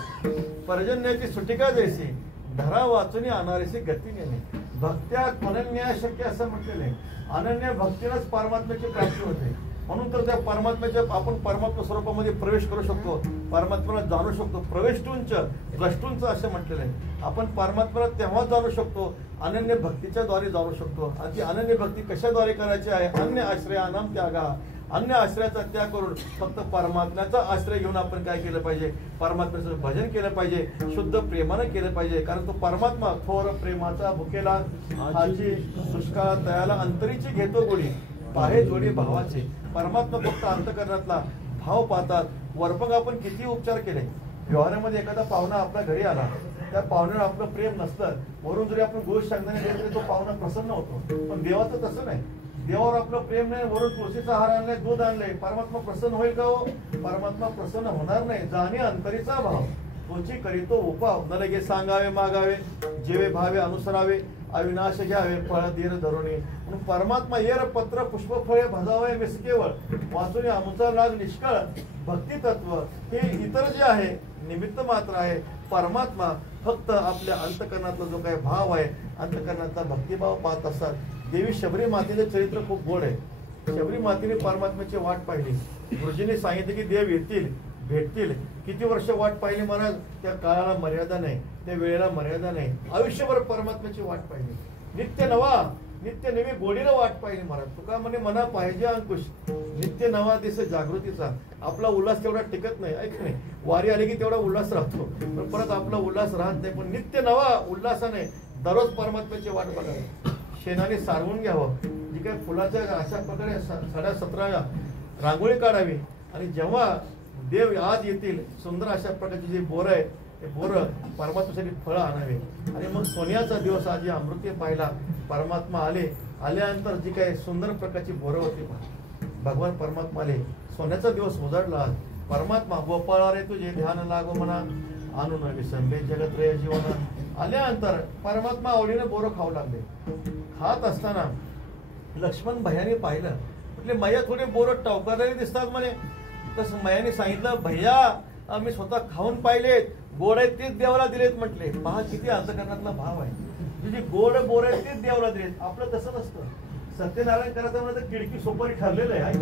पर्जन्याची सुटिका जैसी, धरा वाचून आणणारीशी गती नेणे. भक्त्या अनन्य शक्य असं म्हटलेलं आहे. अनन्य भक्तीलाच परमात्म्याची प्राप्ती होते. म्हणून तर त्या परमात्म्याच्या, आपण परमात्मा स्वरूपामध्ये प्रवेश करू शकतो, परमात्म्याला जाणू शकतो. प्रवेष्टूंच द्रष्टूंच असं म्हटलेलं आहे. आपण परमात्म्याला तेव्हाच जाणू शकतो, अनन्य भक्तीच्या द्वारे जाणू शकतो. आणि ती अनन्य भक्ती कशाद्वारे करायची आहे, अन्य आश्रयानाम त्यागा, अन्य आश्रयाचा त्याग करून फक्त परमात्म्याचा आश्रय घेऊन आपण काय केलं पाहिजे, परमात्म्याचं भजन केलं पाहिजे, शुद्ध प्रेमानं केलं पाहिजे. कारण तो परमात्मा थोर प्रेमाचा भुकेला, हाची दुष्काळ तयाला अंतरीची घेतो गोडी, पाहे जोडी भावाचे. परमात्मा फक्त अंतकरणातला भाव पाहतात. वरपंग आपण किती उपचार केले, व्यवहारामध्ये एखादा पाहुणा आपल्या घरी आला, त्या पाहुण्यावर आपलं प्रेम नसलं, वरून जरी आपण गोष्ट सांगताना गेलं तरी तो पाहुणा प्रसन्न होतो. पण देवाचं तसं नाही. देवावर आपलं प्रेम नाही, वरून तुळशीचा हार आणलाय, दूध आणलंय, परमात्मा प्रसन्न होईल का हो? परमात्मा प्रसन्न होणार नाही. जाणे अंतरीचा भाव तोची करीतो उपाव, न लगे सांगावे मागावे, जेवे भावे अनुसरावे, अविनाश घ्यावे फळ धीर धरुणी. म्हणून परमात्मा येर पत्र पुष्प फळे भजावे विसकेवळ, वाचून आमचा लाग निष्कळ. भक्ती तत्व हे इतर जे आहे निमित्त मात्र आहे. परमात्मा फक्त आपल्या अंतकरणातला जो काही भाव आहे, अंतकरणातला भक्तिभाव पाहत असतात. देवी शबरी मातेचे चरित्र खूप गोड आहे. शबरी मातेने परमात्म्याची वाट पाहिली. गुरुजींनी सांगितले की देव येतील, भेटतील. किती वर्ष वाट पाहिली महाराज, त्या काळाला मर्यादा नाही, त्या वेळेला मर्यादा नाही. आयुष्यभर परमात्म्याची वाट पाहिली. नित्य नवा, नित्य नवी गोडीला वाट पाहिली महाराज. तुका म्हणे मना पाहिजे अंकुश, नित्य नवा दिस जागृतीचा. आपला उल्हास तेवढा टिकत नाही, ऐक नाही, वारी आली की तेवढा उल्हास राहतो, पण परत आपला उल्हास राहत नाही. पण नित्य नवा उल्हासाने दररोज परमात्म्याची वाट बघावी. शेणाने सारवून घ्यावं. जी काही फुलाच्या अशा प्रकारे 17.5 रांगोळी काढावी. आणि जेव्हा देव आज येतील, सुंदर अशा प्रकारची जी बोरं आहे, ते बोरं परमात्म्यासाठी फळं आणावे. आणि मग सोन्याचा दिवस आज अमृती पाहिला. परमात्मा आले, आल्यानंतर जी काही सुंदर प्रकारची बोरं होती, भगवान परमात्मा आले. सोन्याचा दिवस उजाडला. आज परमात्मा गोपाळा रे तुझे ध्यान लागो म्हणा, आणून विसंबे जगत रे जीवन. आल्यानंतर परमात्मा आवडीने बोरं खाऊ लागले. खात असताना लक्ष्मण भैयाने पाहिलं, म्हटले मैया थोडे बोरं टवकारलेले दिसतात म्हणे. तसं मैयाने सांगितलं, भैया मी स्वतः खाऊन पाहिलेत, गोड आहेत तेच देवाला दिलेत. म्हटले पहा किती अंतकरणातला भाव आहे. जी गोड बोर आहेत तेच देवाला दिलेत. आपलं तसं नसतं. सत्यनारायण करायचं म्हणलं तर खिडकी सोपारी ठरलेलं आहे.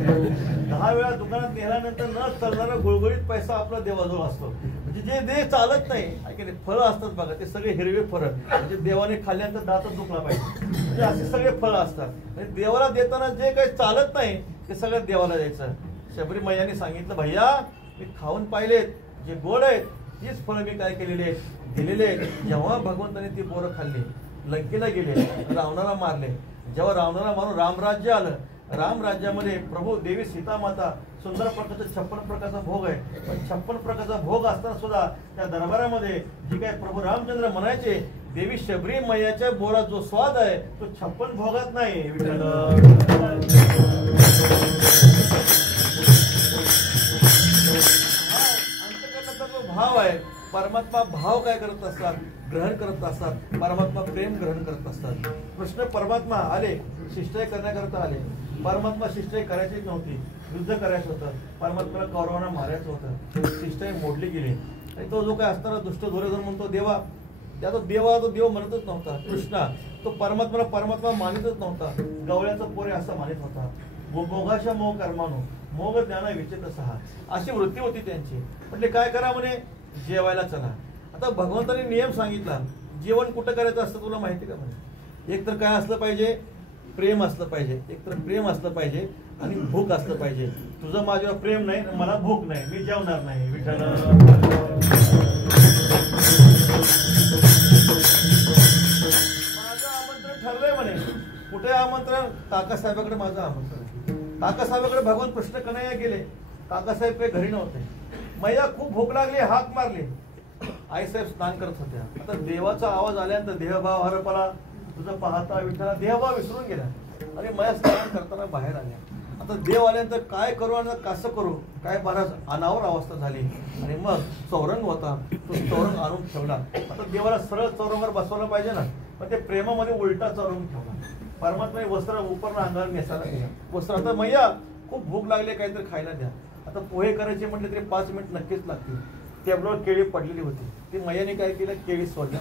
10 वेळा दुकानात नेल्यानंतर न चालणारा गुळगुळीत पैसा आपला देवाजवळ असतो. म्हणजे जे देव चालत नाही, फळं असतात बघा, ते सगळे हिरवे फळं, म्हणजे देवाने खाल्ल्यानंतर दातच दुखला पाहिजे, म्हणजे असे सगळे फळं असतात. म्हणजे देवाला देताना जे काही चालत नाही ते सगळं देवाला द्यायचं. शबरी मैयाने सांगितलं, भैया मी खाऊन पाहिलेत, जे गोड आहेत तीच फळं मी काय केलेली आहेत, दिलेले आहेत. जेव्हा भगवंताने ती बोरं खाल्ली, लंकेला गेले, रावणाला मारले. जेव्हा रावणाला मारून रामराज्य आलं, रामराज्यामध्ये प्रभू देवी सीतामाता, सुंदर प्रकारचा 56 प्रकारचा भोग आहे. पण 56 प्रकारचा भोग असताना सुद्धा त्या दरबारामध्ये जे काही प्रभू रामचंद्र म्हणायचे, देवी शबरी मैयाच्या बोरात जो स्वाद आहे तो 56 भोगात नाही. अंतकरणाचा जो भाव आहे, परमात्मा भाव काय करत असतात, ग्रहण करत असतात. परमात्मा प्रेम ग्रहण करत असतात. कृष्ण परमात्मा आले, शिष्टाई करण्याकरता आले. परमात्मा शिष्टाई करायचीच नव्हती, युद्ध करायचं होतं. परमात्म्याला कौरवांना मारायचं होतं. शिष्टाई मोडली गेली. आणि तो जो काय असताना दुष्ट दुर्योधन म्हणतो देवा, त्याचा देवा तो देव म्हणतच नव्हता. कृष्णा तो परमात्म्याला परमात्मा मानितच नव्हता. गवळ्याचा पोरे असं मानित होता. मोघाशा मोह कर्मानो मोग ज्ञाना विचित सहा, अशी वृत्ती होती त्यांची. म्हटले काय करा म्हणे, जेवायला चला. आता भगवंताने नियम सांगितला, जेवण कुठं करायचं असतं तुला माहिती का? म्हणजे एक तर काय असलं पाहिजे, प्रेम असलं पाहिजे, एक तर प्रेम असलं पाहिजे आणि भूक असलं पाहिजे. तुझं माझ्यावर प्रेम नाही, मला भूक नाही, मी जेवणार नाही. विठ्ठल माझं आमंत्रण ठरलंय म्हणे. कुठे आमंत्रण? काकासाहेबाकडे माझं आमंत्रण. काकासाहेबाकडे भगवान कृष्ण कन्हैया गेले. काकासाहेब काही घरी नव्हते. मैया खूप भूक लागली, हाक मारली. आईसाहेब स्नान करत होत्या. आता देवाचा आवाज आल्यानंतर देहभाव हरपला, तुझं पाहता विठ्ठला देहभाव विसरून गेला. अरे मैया स्नान करताना बाहेर आल्या. आता देव आल्यानंतर काय करू आणि कसं करू, काय बराच अनावर अवस्था झाली. आणि मग चौरंग होता, तो चौरंग आणून ठेवला. आता देवाला सरळ चौरंगावर बसवलं पाहिजे ना, पण ते प्रेमामध्ये उलटा चौरंग ठेवला. परमात्मा वस्त्र उपरण अंगावर नेसायला दिला. वस्त्र आता मैया खूप भूक लागली, काहीतरी खायला द्या. आता पोहे करायचे म्हटले तरी 5 मिनिट नक्कीच लागतील. टेबलवर केळी पडलेली होती. ती मैयाने काय केलं, केळी सोडल्या.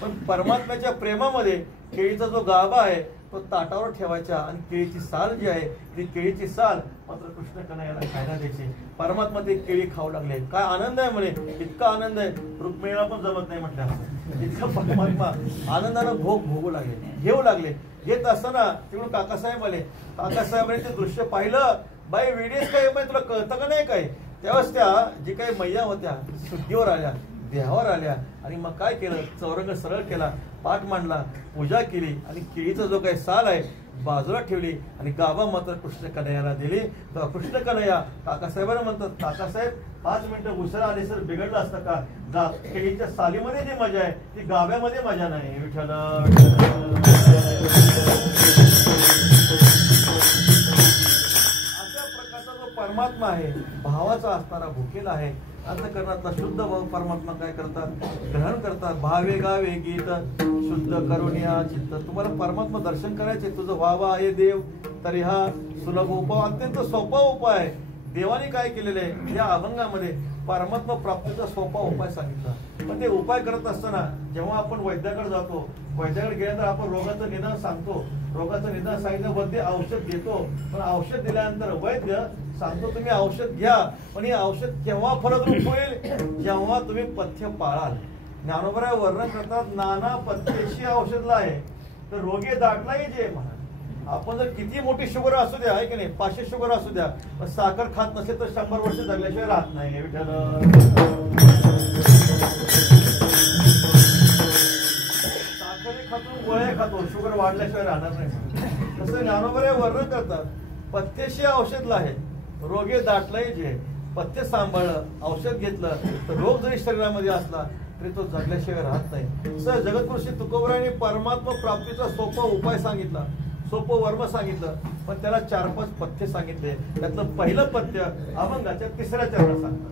पण परमात्म्याच्या प्रेमामध्ये केळीचा जो गाभा आहे तो ताटावर ठेवायचा आणि केळीची साल जी आहे ती केळीची साल मात्र कृष्ण कन्हैयाला खायला द्यायची. परमात्मा ते केळी खाऊ लागले. काय आनंद आहे म्हणे, इतका आनंद आहे रुक्मिणीला पण जमत नाही म्हटलं. इतकं परमात्मा आनंदानं भोगू लागले, घेऊ लागले. घेत असताना तिकडून काकासाहेब आले. काकासाहेबांनी ते दृश्य पाहिलं. बाई वेडीस काय तुला कळतं का नाही काय? त्यावेळेस त्या जी काही मैया होत्या शुद्धीवर आल्या, देहावर आल्या आणि मग काय केलं, चौरंग सरळ केला, पाठ मांडला, पूजा केली आणि केळीचा जो काही साल आहे बाजूला ठेवली आणि गाभा मात्र कृष्ण कन्हैयाला दिली. तेव्हा कृष्ण कन्हैया काकासाहेबांना म्हणतात, काकासाहेब 5 मिनिटं उशिरा आले सर बिघडलं असतं का? केळीच्या सालीमध्ये जी मजा आहे ती गाभ्यामध्ये मजा नाही. विठ्ठल परमात्मा आहे, भावाचा असणारा भुकेला आहे. अंतःकरणातला शुद्ध भाव परमात्मा काय करतात, ग्रहण करतात. भावे गावे गीत शुद्ध करुणिया चित्त. तुम्हाला परमात्मा दर्शन करायचे, तुझं व्हावा आहे देव, तरी हा सुलभ उपाय, अत्यंत सोपा उपाय आहे. देवाने काय केलेलं आहे या अभंगामध्ये परमात्मा प्राप्तीचा सोपा उपाय सांगितला. पण ते उपाय करत असताना जेव्हा आपण वैद्याकडे जातो, वैद्याकडे गेल्यानंतर आपण रोगाचं निदान सांगतो. रोगाचं निदान सांगितलं वैद्य औषध देतो. पण औषध दिल्यानंतर वैद्य सांगतो तुम्ही औषध घ्या, पण हे औषध केव्हा फलद्रूप होईल, जेव्हा तुम्ही पथ्य पाळाल. ज्ञानोबराय वर्णन करतात, नाना पथ्येशी औषधला आहे तर रोगे दाटलाही जे म्हणा. आपण जर किती मोठी शुगर असू द्या, आहे की नाही, 500 शुगर असू द्या, पण साखर खात नसेल तर 100 वर्ष जगल्याशिवाय राहत नाही. साखरी खातो, गोळ्या खातो, शुगर वाढल्याशिवाय राहणार नाही. तसं ज्ञानोबराय वर्णन करतात, पथ्येशी औषधला आहे, रोगे दाटलाही जे. पथ्य सांभाळलं, औषध घेतलं तर रोग जरी शरीरामध्ये असला तरी तो जगल्याशिवाय राहत नाही. सर जगद्गुरू श्री तुकोबरायांनी परमात्मा प्राप्तीचा सोपा उपाय सांगितला, सोपं वर्म सांगितलं, पण त्याला 4-5 पथ्य सांगितले. त्यातलं पहिलं पथ्य अभंगाच्या 3ऱ्या चरणात सांगतात.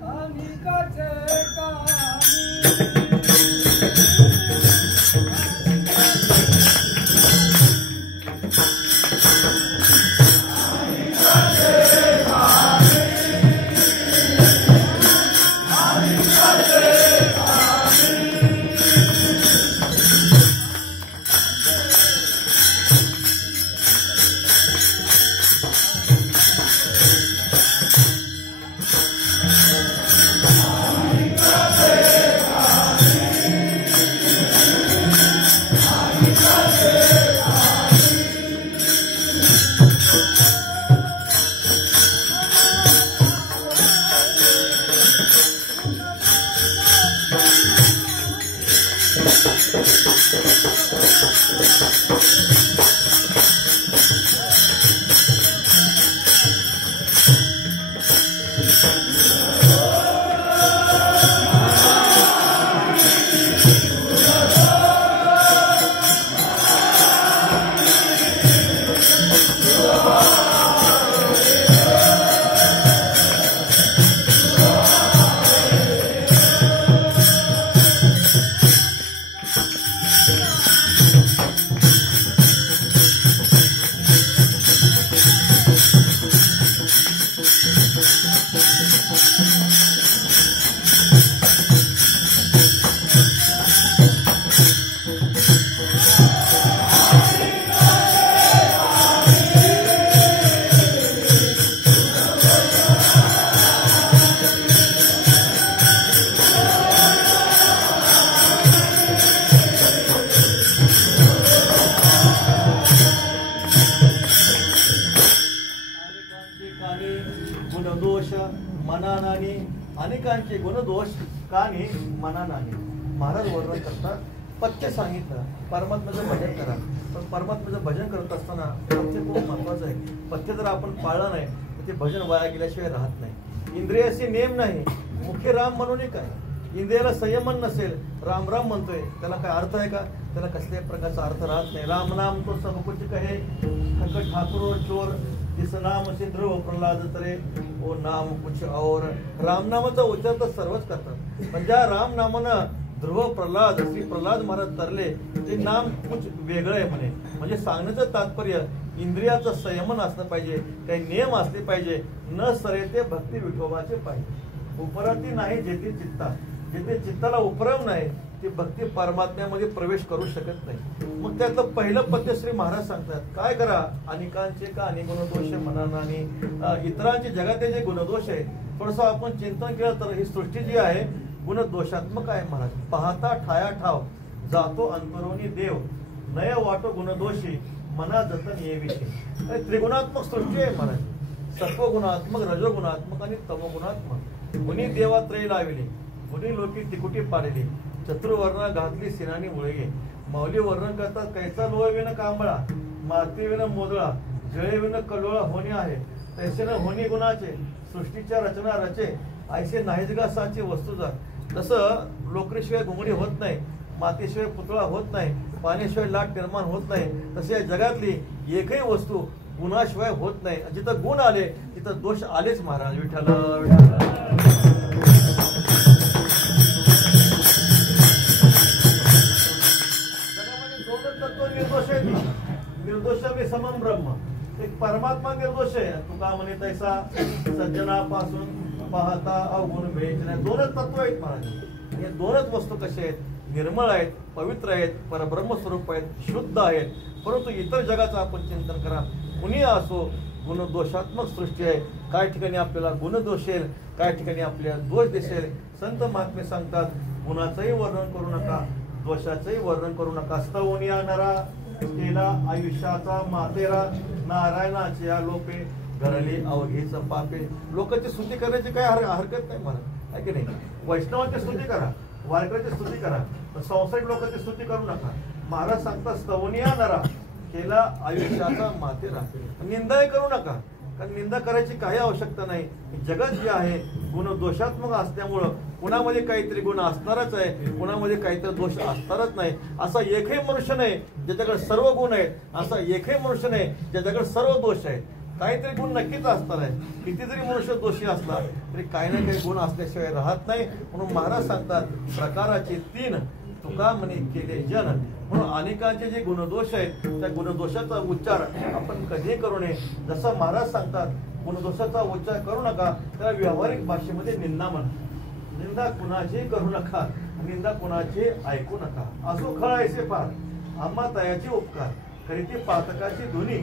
गुणदोष मनानानी, अनेकांचे गुणदोष कानी मनानानी. महाराज वर्णन करतात, पथ्य सांगितलं, परमात्म्याचं भजन करा. पण परमात्म्याचं भजन करत असताना पथ्य खूप महत्वाचं आहे. पथ्य जर आपण पाळलं नाही तर ते भजन वाया गेल्याशिवाय राहत नाही. इंद्रियाचे नेम नाही, मुख्य राम म्हणून काय. इंद्रियाला संयमन नसेल, राम राम म्हणतोय, त्याला काय अर्थ आहे का? त्याला कसल्याही प्रकारचा अर्थ राहत नाही. राम नाम तो सब कुछ कहे, ठाकुर चोर जिस नाम से ध्रुव प्रल्हाद तरे ओ नाम कुछ और. रामनामाचा उच्चार तर सर्वच करतात, पण ज्या राम नामानं ध्रुव प्रल्हाद श्री प्रल्हाद महाराज तरले, ते नाम कुछ वेगळं आहे म्हणे. म्हणजे सांगण्याचं तात्पर्य इंद्रियाचं संयमन असलं पाहिजे, काही नियम असले पाहिजे, न सरे ते भक्ती विठोबाचे पाहिजे. उपरती नाही जेथे चित्ता, जिथे चित्ताला उपरम नाही ती भक्ती परमात्म्यामध्ये प्रवेश करू शकत नाही. मग त्यातलं पहिलं पद्य श्री महाराज सांगतात, काय करा अनेकांचे का आणि गुणदोष मनानानी. इतरांचे जगातले जे गुणदोष आहे, थोडंसं आपण चिंतन केलं तर ही सृष्टी जी आहे गुणदोषात्मक आहे. महाराज पाहता ठाया ठाव जातो अंतरोनी देव, नय वाटो गुणदोषी मना जतन येविषयी. त्रिगुणात्मक सृष्टी आहे महाराज, सत्वगुणात्मक, रजोगुणात्मक आणि तमोगुणात्मक. मुनी देवा त्रय लाविले, मुनी लोकी तिकुटी पाडली, चतुर्वर्णा घातली सिनानी मुळगे. माऊली वर्णन करतात, कैसा लोह विन कांबळा, माती विन मोदळा, जळे विन कलोळा होणे आहे, तैसे न होणी गुणाचे, सृष्टीच्या रचना रचे, ऐसे नाहीच गा साची वस्तुजा. तसं लोकरीशिवाय घुंगडी होत नाही, मातीशिवाय पुतळा होत नाही, पाण्याशिवाय लाट निर्माण होत नाही, तसे या जगातली एकही वस्तू गुणाशिवाय होत नाही. जिथं गुण आले तिथं दोष आलेच. महाराज विठ्ठल निर्दोष समम ब्रह्म. एक परमात्मा निर्दोष आहे. तुका म्हणे तैसा सज्जनापासून पाहता अवगुण भेट नाही. दोनच तत्व आहेत महाराज. हे दोनच वस्तू कसे आहेत? निर्मळ आहेत, पवित्र आहेत, परब्रह्मस्वरूप आहेत, शुद्ध आहेत. परंतु इतर जगाचं आपण चिंतन करा, कुणी असो गुणदोषात्मक सृष्टी आहे. काय ठिकाणी आपल्याला गुण दोषेल, काय ठिकाणी आपल्याला दोष दिसेल. संत महात्मे सांगतात, गुणाचंही वर्णन करू नका, दोषाचंही वर्णन करू नका. स्तवनी नरा केला आयुष्याचा मातेरा, नारायणाचे लोपे घरली अवघीच पापे. लोकांची स्तुती करण्याची काय हरकत नाही मला, आहे की नाही? वैष्णवांची स्तुती करा, वारकऱ्याची स्तुती करा, पण संसारिक लोकांची स्तुती करू नका. महाराज सांगतात, स्तवनिया नरा केला आयुष्याचा मातेरा. निंदाही करू नका, कारण निंदा करायची काही आवश्यकता नाही. जगत जे आहे गुणदोषात्मक असल्यामुळं कुणामध्ये काहीतरी गुण असणारच आहे, कुणामध्ये काहीतरी दोष असणारच नाही. असा एकही मनुष्य नाही ज्याच्याकडे सर्व गुण आहेत, असा एकही मनुष्य नाही ज्याच्याकडे सर्व दोष आहेत. काहीतरी गुण नक्कीच असणार आहे. किती जरी मनुष्य दोषी असला तरी काही ना काही गुण असल्याशिवाय राहत नाही. म्हणून महाराज सांगतात, प्रकाराचे 3 तुका म्हणे केले जन. म्हणून अनेकांचे जे गुणदोष आहेत त्या गुणदोषाचा उच्चार आपण कधी करू नये. जसं महाराज सांगतात, गुणदोषाचा उच्चार करू नका, त्याला व्यावहारिक भाषेमध्ये निंदा म्हणा. निंदा कुणाची करू नका, निंदा कुणाची ऐकू नका. असो खळायचे फार आम्हा तयाचे उपकार, करीती पातकाची धुनी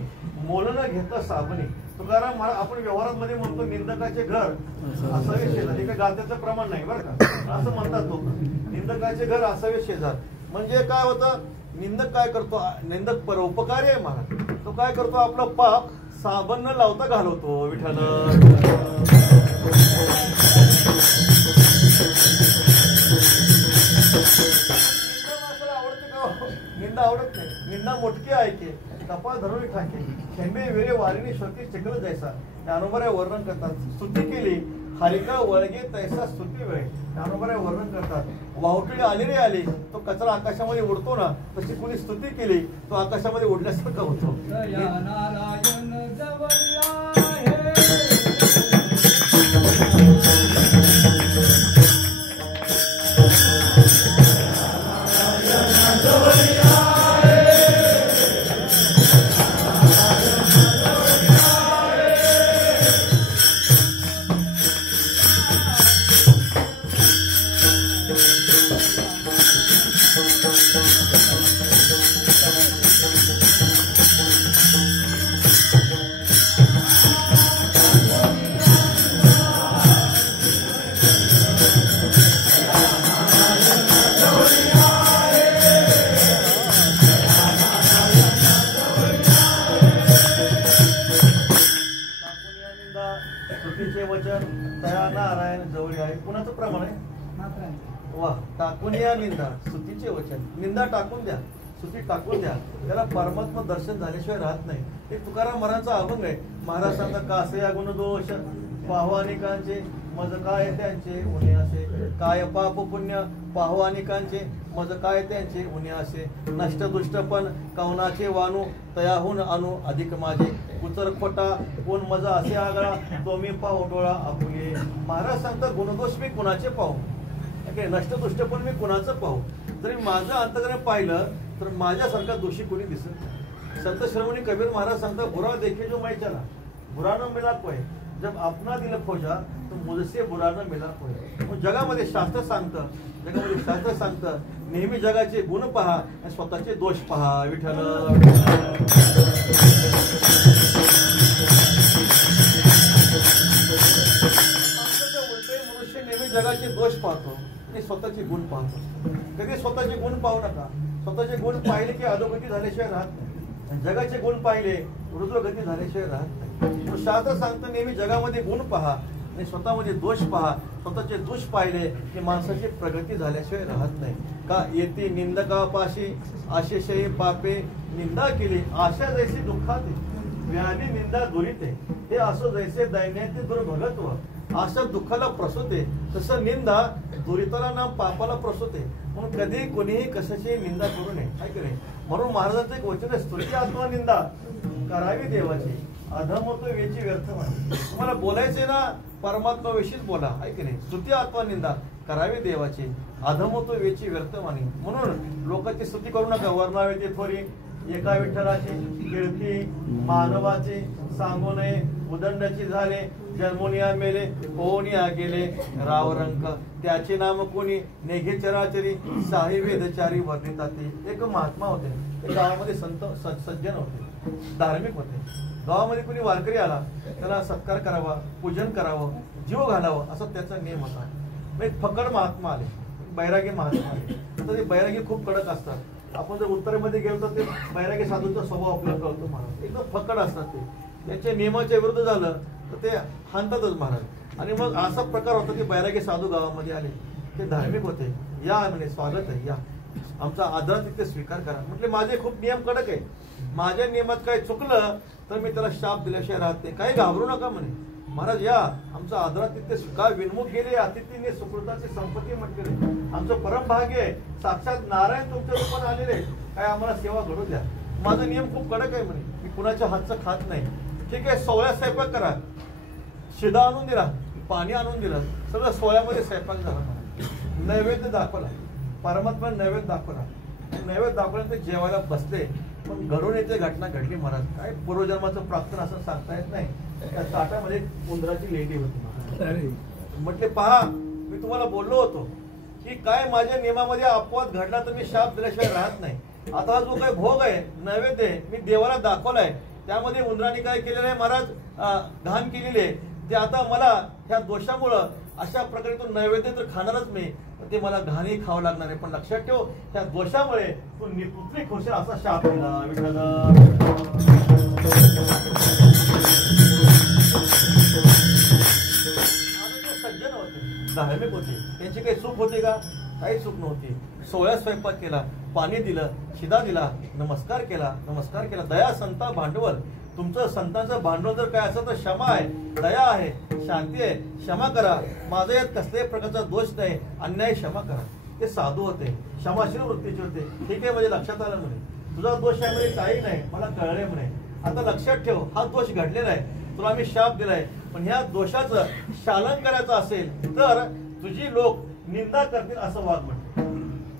मोल न घेता साबणी. तुकाराम आपण व्यवहारामध्ये म्हणतो निंदकाचे घर असावे शेजार. हे काय गात्याचं प्रमाण नाही बरं का, असं म्हणतात लोक. निंदकाचे घर असावे शेजार म्हणजे काय होतं? निंदक काय करतो? निंदक परोपकारी आहे महाराज. तो काय करतो? आपलं पाप साबण न लावता घालवतो. विठ्ठल आवडते का? निंदा आवडत नाही. निंदा मोठकी ऐके, कपाळ धरून ठाके, खेंबे वेरे वारीने श्रुती चिखल जायचा. ज्ञानोबा वर्णन करतात, स्तुती केली हरिका वळगे तैसा स्तुती वेळे. ज्ञानोबा वर्णन करतात, वाहुटळी आली रे आली, तो कचरा आकाशामध्ये उडतो ना, तशी कुणी स्तुती केली तो आकाशामध्ये उडल्यासारखा होतो. का स्तुतीचे वचन तया नारायण जवळ आहे. कुणाचं प्रमाण आहे? वा, टाकून या निंदा, स्तुतीचे वचन. निंदा टाकून द्या, स्तुती टाकून द्या. त्याला परमात्मा दर्शन झाल्याशिवाय राहत नाही. एक तुकाराम महाराजांचा अभंग आहे. महाराज सांगतात, कासे या गुणदोष पाहू अनेकांचे, मज काय त्यांचे उणे असे. काय पाप पुण्य पाहू अनेकांचे, मज काय त्यांचे उणे असे. नष्ट दुष्ट पण कवनाचे वानू, तयाहून आणू अधिक माझे. कुचर खोटा कोण मजा असे आगळा, तो मी पाहू डोळा आपुले. महाराज सांगतात, गुणदोष मी कुणाचे पाहू, नष्ट दुष्ट पण मी कुणाचं पाहू. जरी माझं अंतकरण पाहिलं तर माझ्यासारखा दोषी कोणी दिसत नाही. संत श्रवणी कबीर महाराज सांगतात, बुरा देखे जो मैं चला, बुरा न मिला कोय. जब अपना दिल खोजा तो मुझसे बुरा न मिला कोय. जगामध्ये शास्त्र सांगतं, जगामध्ये शास्त्र सांगतं, नेहमी जगाचे गुण पहा आणि स्वतःचे दोष पहा. विठ्ठल उलटे मनुष्य नेहमी जगाचे दोष पाहतो आणि स्वतःचे गुण पाहतो. कधी स्वतःचे गुण पाहू नका. स्वतःचे गुण पाहिले की अधोगती झाल्याशिवाय राहत नाही. जगाचे गुण पाहिले ऊर्ध्वगती झाल्याशिवाय राहत नाही. शास्त्र सांगतं, नेहमी जगामध्ये गुण पहा आणि स्वतःमध्ये दोष पहा. स्वतःचे दोष पाहिले की माणसाची प्रगती झाल्याशिवाय राहत नाही. का येते निंदकापाशी आशेशयी पापे, निंदा केली आशा जैसी दुःखाते. व्याधी निंदा दुरिते, हे असो जैसे दैन्याचे दुर्भगत्व. आशा दुःखाला प्रसूते, तसं निंदा दुरिताला नाम पापाला प्रसूते. म्हणून कधी कोणीही कशाची निंदा करू नये, आहे की नाही. म्हणून महाराजांचं एक वचन आहे, स्तुती अथवा निंदा करावी देवाची, अधमतो वेची व्यर्थ म्हणे. तुम्हाला बोलायचे ना परमात्माविषयीच बोला, आहे की नाही. स्तुती अथवा निंदा करावी देवाची, अधमतो वेची व्यर्थ म्हणे. म्हणून लोकांची स्तुती करू नका. वर्णावे ते थोरी एका विठ्ठलाची कीर्ती मानवाची सांगू नये. उदंडाची झाले जन्मोनिया मेले, होनिया गेले रावरंक. त्याचे नाम कोणी नेघे चराचरी, साही वेदचारी वर्णिताते. एक महात्मा होते, ते गावामध्ये संत सज्जन होते, धार्मिक होते. गावामध्ये कोणी वारकरी आला त्याला सत्कार करावा, पूजन करावं, जीव घालावं असा त्याचा नियम होता. एक फकड महात्मा आले, बैरागी महात्मा आले. आता ते बैरागी खूप कडक असतात. आपण जर उत्तरेमध्ये गेलो तर ते बैरागी साधूचा स्वभाव आपल्याला कळतो. महाराज एकदम फकड असतात. ते त्यांच्या नियमाच्या विरुद्ध झालं तर ते हाणतातच महाराज. आणि मग असा प्रकार होता की बैरागी साधू गावामध्ये आले, ते धार्मिक होते. या म्हणे, स्वागत आहे, या, आमचा आदरातिथ्य स्वीकार करा. म्हटले माझे खूप नियम कडक आहे, माझ्या नियमात काही चुकलं तर मी त्याला शाप दिल्याशिवाय राहत नाही, काही घाबरू नका म्हणे. महाराज या, आमचा आदरातिथ्य स्वीकार. विनमुख गेले अतिथीने सुकृताची संपत्ती म्हटले. आमचं परम भाग्य आहे, साक्षात नारायण तुमच्या रूपाने आलेले, काय आम्हाला सेवा घडू द्या. माझा नियम खूप कडक आहे म्हणे, मी कुणाच्या हातचं खात नाही. ठीक आहे, सोहळ्यात स्वयंपाक करा. शिदा आणून दिला, पाणी आणून दिलं, सगळं सोहळ्यामध्ये स्वयंपाक झाला. नैवेद्य दाखवला, परमात्मा नैवेद्य दाखवला. नैवेद्य दाखवल्यानंतर जेवायला बसले. पण घडून येते घटना घडली महाराज. काय पूर्वजन्माचं प्रार्थना असं सांगता येत नाही. त्या ताटामध्ये उंदराची लेंडी होती. म्हटले पहा, मी तुम्हाला बोललो होतो की काय माझ्या नियमामध्ये अपवाद घडला तर मी शाप दिल्याशिवाय राहत नाही. आता हा जो काही भोग आहे, नैवेद्य आहे, मी देवाला दाखवलाय, त्यामध्ये उंदराने काय केलेलं आहे महाराज, घाण केलेली आहे. ते आता मला ह्या दोषामुळं अशा प्रकारे तो नैवेद्य तर खाणारच मी, ते मला घाणही खावं लागणार आहे. पण लक्षात ठेव, त्या दोषामुळे तो निपुत्री खुश असा शाप दिला. विठ्ठल सज्जन होते, धार्मिक होते, त्यांची काही चूक होती का? काही चूक नव्हती. सोहळ्यात स्वयंपाक केला, पाणी दिलं, शिदा दिला, नमस्कार केला, नमस्कार केला. दया संता भांडवल. तुमचं संतांचं भांडवल जर काय असं तर क्षमा आहे, दया आहे, शांती आहे. क्षमा करा, माझा यात कसल्याही प्रकारचा दोष नाही, अन्याय क्षमा करा. ते साधू होते, क्षमाशील वृत्तीचे होते. ठीक आहे, म्हणजे लक्षात आलं म्हणे, तुझा दोष यामध्ये काही नाही, मला कळले म्हणे. आता लक्षात ठेव, हा दोष घडलेला आहे, तुला आम्ही शाप दिलाय, पण ह्या दोषाचं शालन करायचं असेल तर तुझी लोक निंदा करतील असं वाग म्हणते.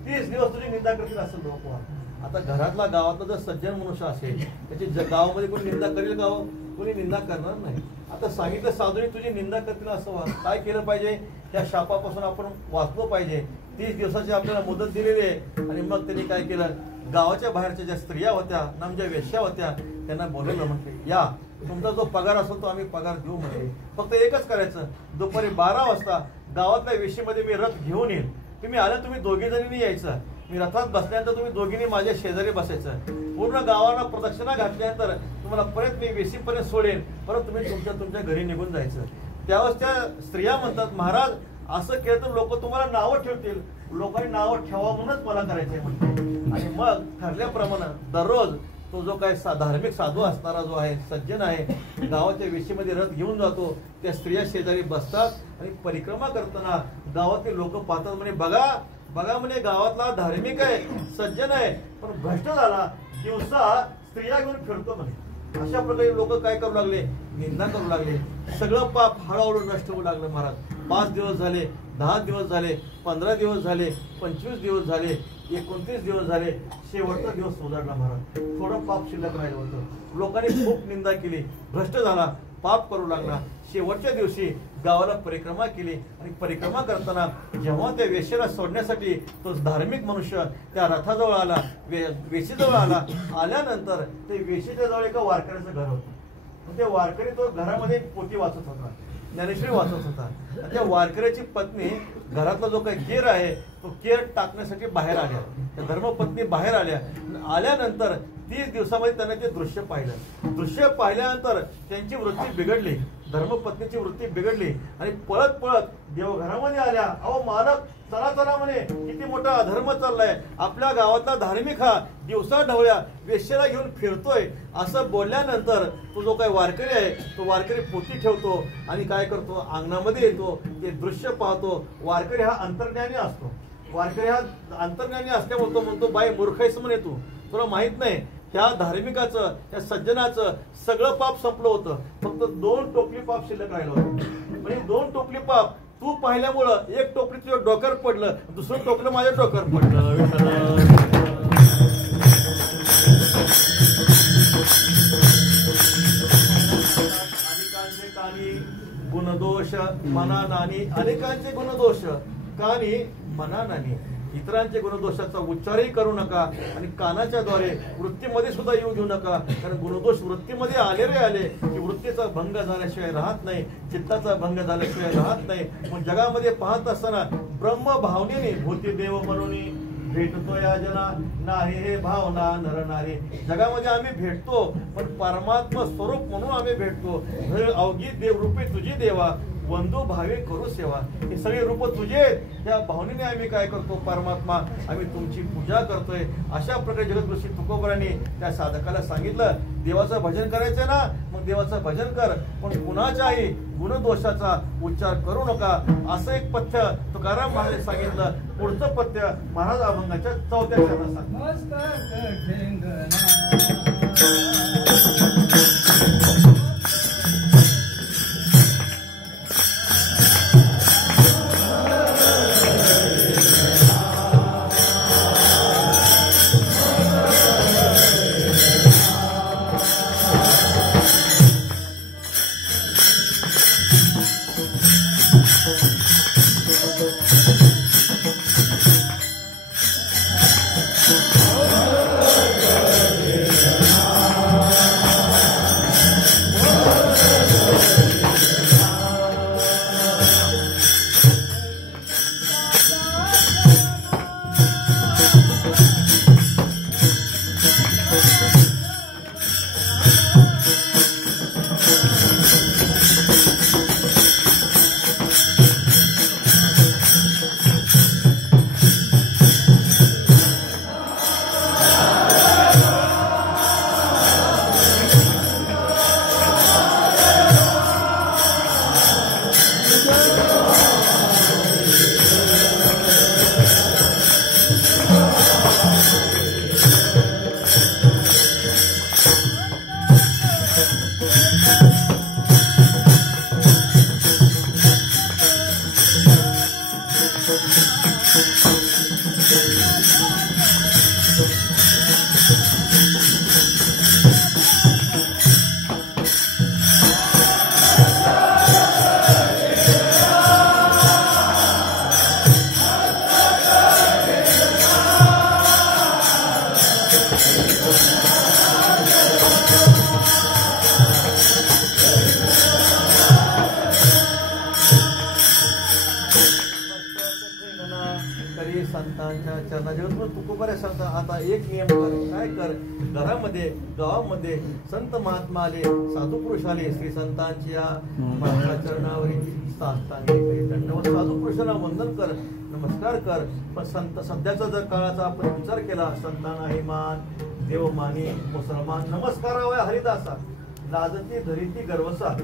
30 दिवस तुझी निंदा करतील असं लोक वाग. आता घरातला गावातला जर सज्जन मनुष्य असेल, त्याची गावामध्ये कोणी निंदा करेल का? कोणी निंदा करणार नाही. आता सांगितलं साधूने तुझी निंदा करतील असं वाग. काय केलं पाहिजे? त्या शापापासून आपण वाचलो पाहिजे. 30 दिवसाची आपल्याला मुदत दिलेली आहे. आणि मग त्यांनी काय केलं, गावाच्या बाहेरच्या ज्या स्त्रिया होत्या, नामच्या वेश्या होत्या, त्यांना बोलवलं. म्हटले या, तुमचा जो पगार असेल तो आम्ही पगार देऊ म्हटले. फक्त एकच करायचं, दुपारी 12 वाजता गावातल्या वेशीमध्ये मी रथ घेऊन येईल. तुम्ही आलं, तुम्ही दोघी जणींनी यायचं. मी रथात बसल्यानंतर तुम्ही दोघींनी माझ्या शेजारी बसायचं. पूर्ण गावाला प्रदक्षिणा घातल्यानंतर तुम्हाला परत मी वेशीपर्यंत सोडेन, परत तुम्ही तुमच्या घरी निघून जायचं. त्यावेळेस त्या स्त्रिया म्हणतात, महाराज असं केलं तर लोक तुम्हाला नावं ठेवतील, लोकांनी नावं ठेवा म्हणूनच मला करायचंय म्हणते. आणि मग ठरल्याप्रमाणे दररोज तो जो काय धार्मिक साधू असणारा जो आहे, सज्जन आहे, गावाच्या वेशीमध्ये रथ घेऊन जातो. त्या स्त्रिया शेजारी बसतात आणि परिक्रमा करताना गावातील लोक पाहतात, म्हणे बघा बघा म्हणे गावातला धार्मिक आहे, सज्जन आहे, पण भ्रष्ट झाला, दिवसा स्त्रिया घेऊन फिरतो म्हणे. अशा प्रकारे लोक काय करू लागले, निंदा करू लागले. सगळं पाप हळूहळू नष्ट होऊ लागलं महाराज. 5 दिवस झाले, 10 दिवस झाले, 15 दिवस झाले, 25 दिवस झाले, 29 दिवस झाले, शेवटचा दिवस उजाडला महाराज. थोडं पाप शिल्लक राहिलं होतं. लोकांनी खूप निंदा केली, भ्रष्ट झाला, पाप करू लागला. शेवटच्या दिवशी गावाला परिक्रमा केली आणि परिक्रमा करताना जेव्हा त्या वेशीला सोडण्यासाठी तो धार्मिक मनुष्य त्या रथाजवळ आला, वेशीजवळ आला, आल्यानंतर ते वेशीच्या जवळ एका वारकऱ्याचं घर होतं. ते वारकरी तो घरामध्ये पोथी वाचत होता, ज्ञानेश्वरी वाचत होता. त्या वारकऱ्याची पत्नी घरातला जो काही केर आहे तो केर टाकण्यासाठी बाहेर आल्या. त्या धर्मपत्नी बाहेर आल्यानंतर 30 दिवसामध्ये त्यांना ते दृश्य पाहिलं. दृश्य पाहिल्यानंतर त्यांची वृत्ती बिघडली, धर्मपत्नीची वृत्ती बिघडली आणि पळत पळत देवघरामध्ये आल्या. अहो मालक, चला चला म्हणे, किती मोठा अधर्म चाललाय, आपल्या गावातला धार्मिक हा दिवसा ढवळ्या वेश्येला घेऊन फिरतोय. असं बोलल्यानंतर तो जो काही वारकरी आहे तो वारकरी पोथी ठेवतो आणि काय करतो, अंगणामध्ये येतो, ते दृश्य पाहतो. वारकरी हा अंतर्ज्ञानी असतो. वारकरी हा अंतर्ज्ञानी असल्यामुळे तो म्हणतो, बाई मूर्खाईस म्हणे, तुला माहित नाही, ह्या धार्मिकाचं, त्या सज्जनाचं सगळं पाप संपलं होतं, फक्त 2 टोपली पाप शिल्लक राहिलं होतं. म्हणजे 2 टोपली पाप तू पाहिल्यामुळं एक टोपली तुझ्या डोक्यावर पडलं, दुसरं टोपलं माझ्या डोक्यावर पडलं. अनेकांचे कानी गुणदोष मना नानी, अनेकांचे गुणदोष कानी मना नानी. इतरांचे गुणदोषाचा उच्चारही करू नका आणि कानाच्या द्वारे वृत्तीमध्ये सुद्धा येऊ देऊ नका. कारण गुणदोष वृत्तीमध्ये आले की वृत्तीचा भंग झाल्याशिवाय राहत नाही, चित्ताचा भंग झाल्याशिवाय राहत नाही. मग जगामध्ये पाहत असताना ब्रह्म भावनेने भूती देव म्हणून भेटतो या जना, नाही हे भावना नर नारी. जगामध्ये आम्ही भेटतो पण परमात्मा स्वरूप म्हणून आम्ही भेटतो. अवघी देवरूपी तुझी देवा, वंदू भावे करू सेवा. हे सगळे रूप तुझे, त्या भावनेने आम्ही काय करतो, परमात्मा आम्ही तुमची पूजा करतोय. अशा प्रकारे जगद्गुरू तुकोबरांनी त्या साधकाला सांगितलं, देवाचं भजन करायचंय ना, मग देवाचं भजन कर, पण कुणाच्याही गुणदोषाचा उच्चार करू नका. असं एक पथ्य तुकाराम महाराज सांगितलं. पुढचं पथ्य महाराज अभंगाच्या 4थ्या चरणात सांगितलं. संतांच्या चरणाजवळ तुकोबाऱ्या सांगता आता एक नियम कर, काय कर, घरामध्ये गावामध्ये संत महात्मा आले, साधू पुरुष आले, श्री संतांच्या चरणावरील दंडवत साधू पुरुषांना वंदन कर, नमस्कार कर. पण संत सध्याचा जर काळाचा आपण विचार केला, संतांना हे मान देवमानी मुसलमान नमस्कारावया हरिदासा, लाजती धरिती गर्वसा,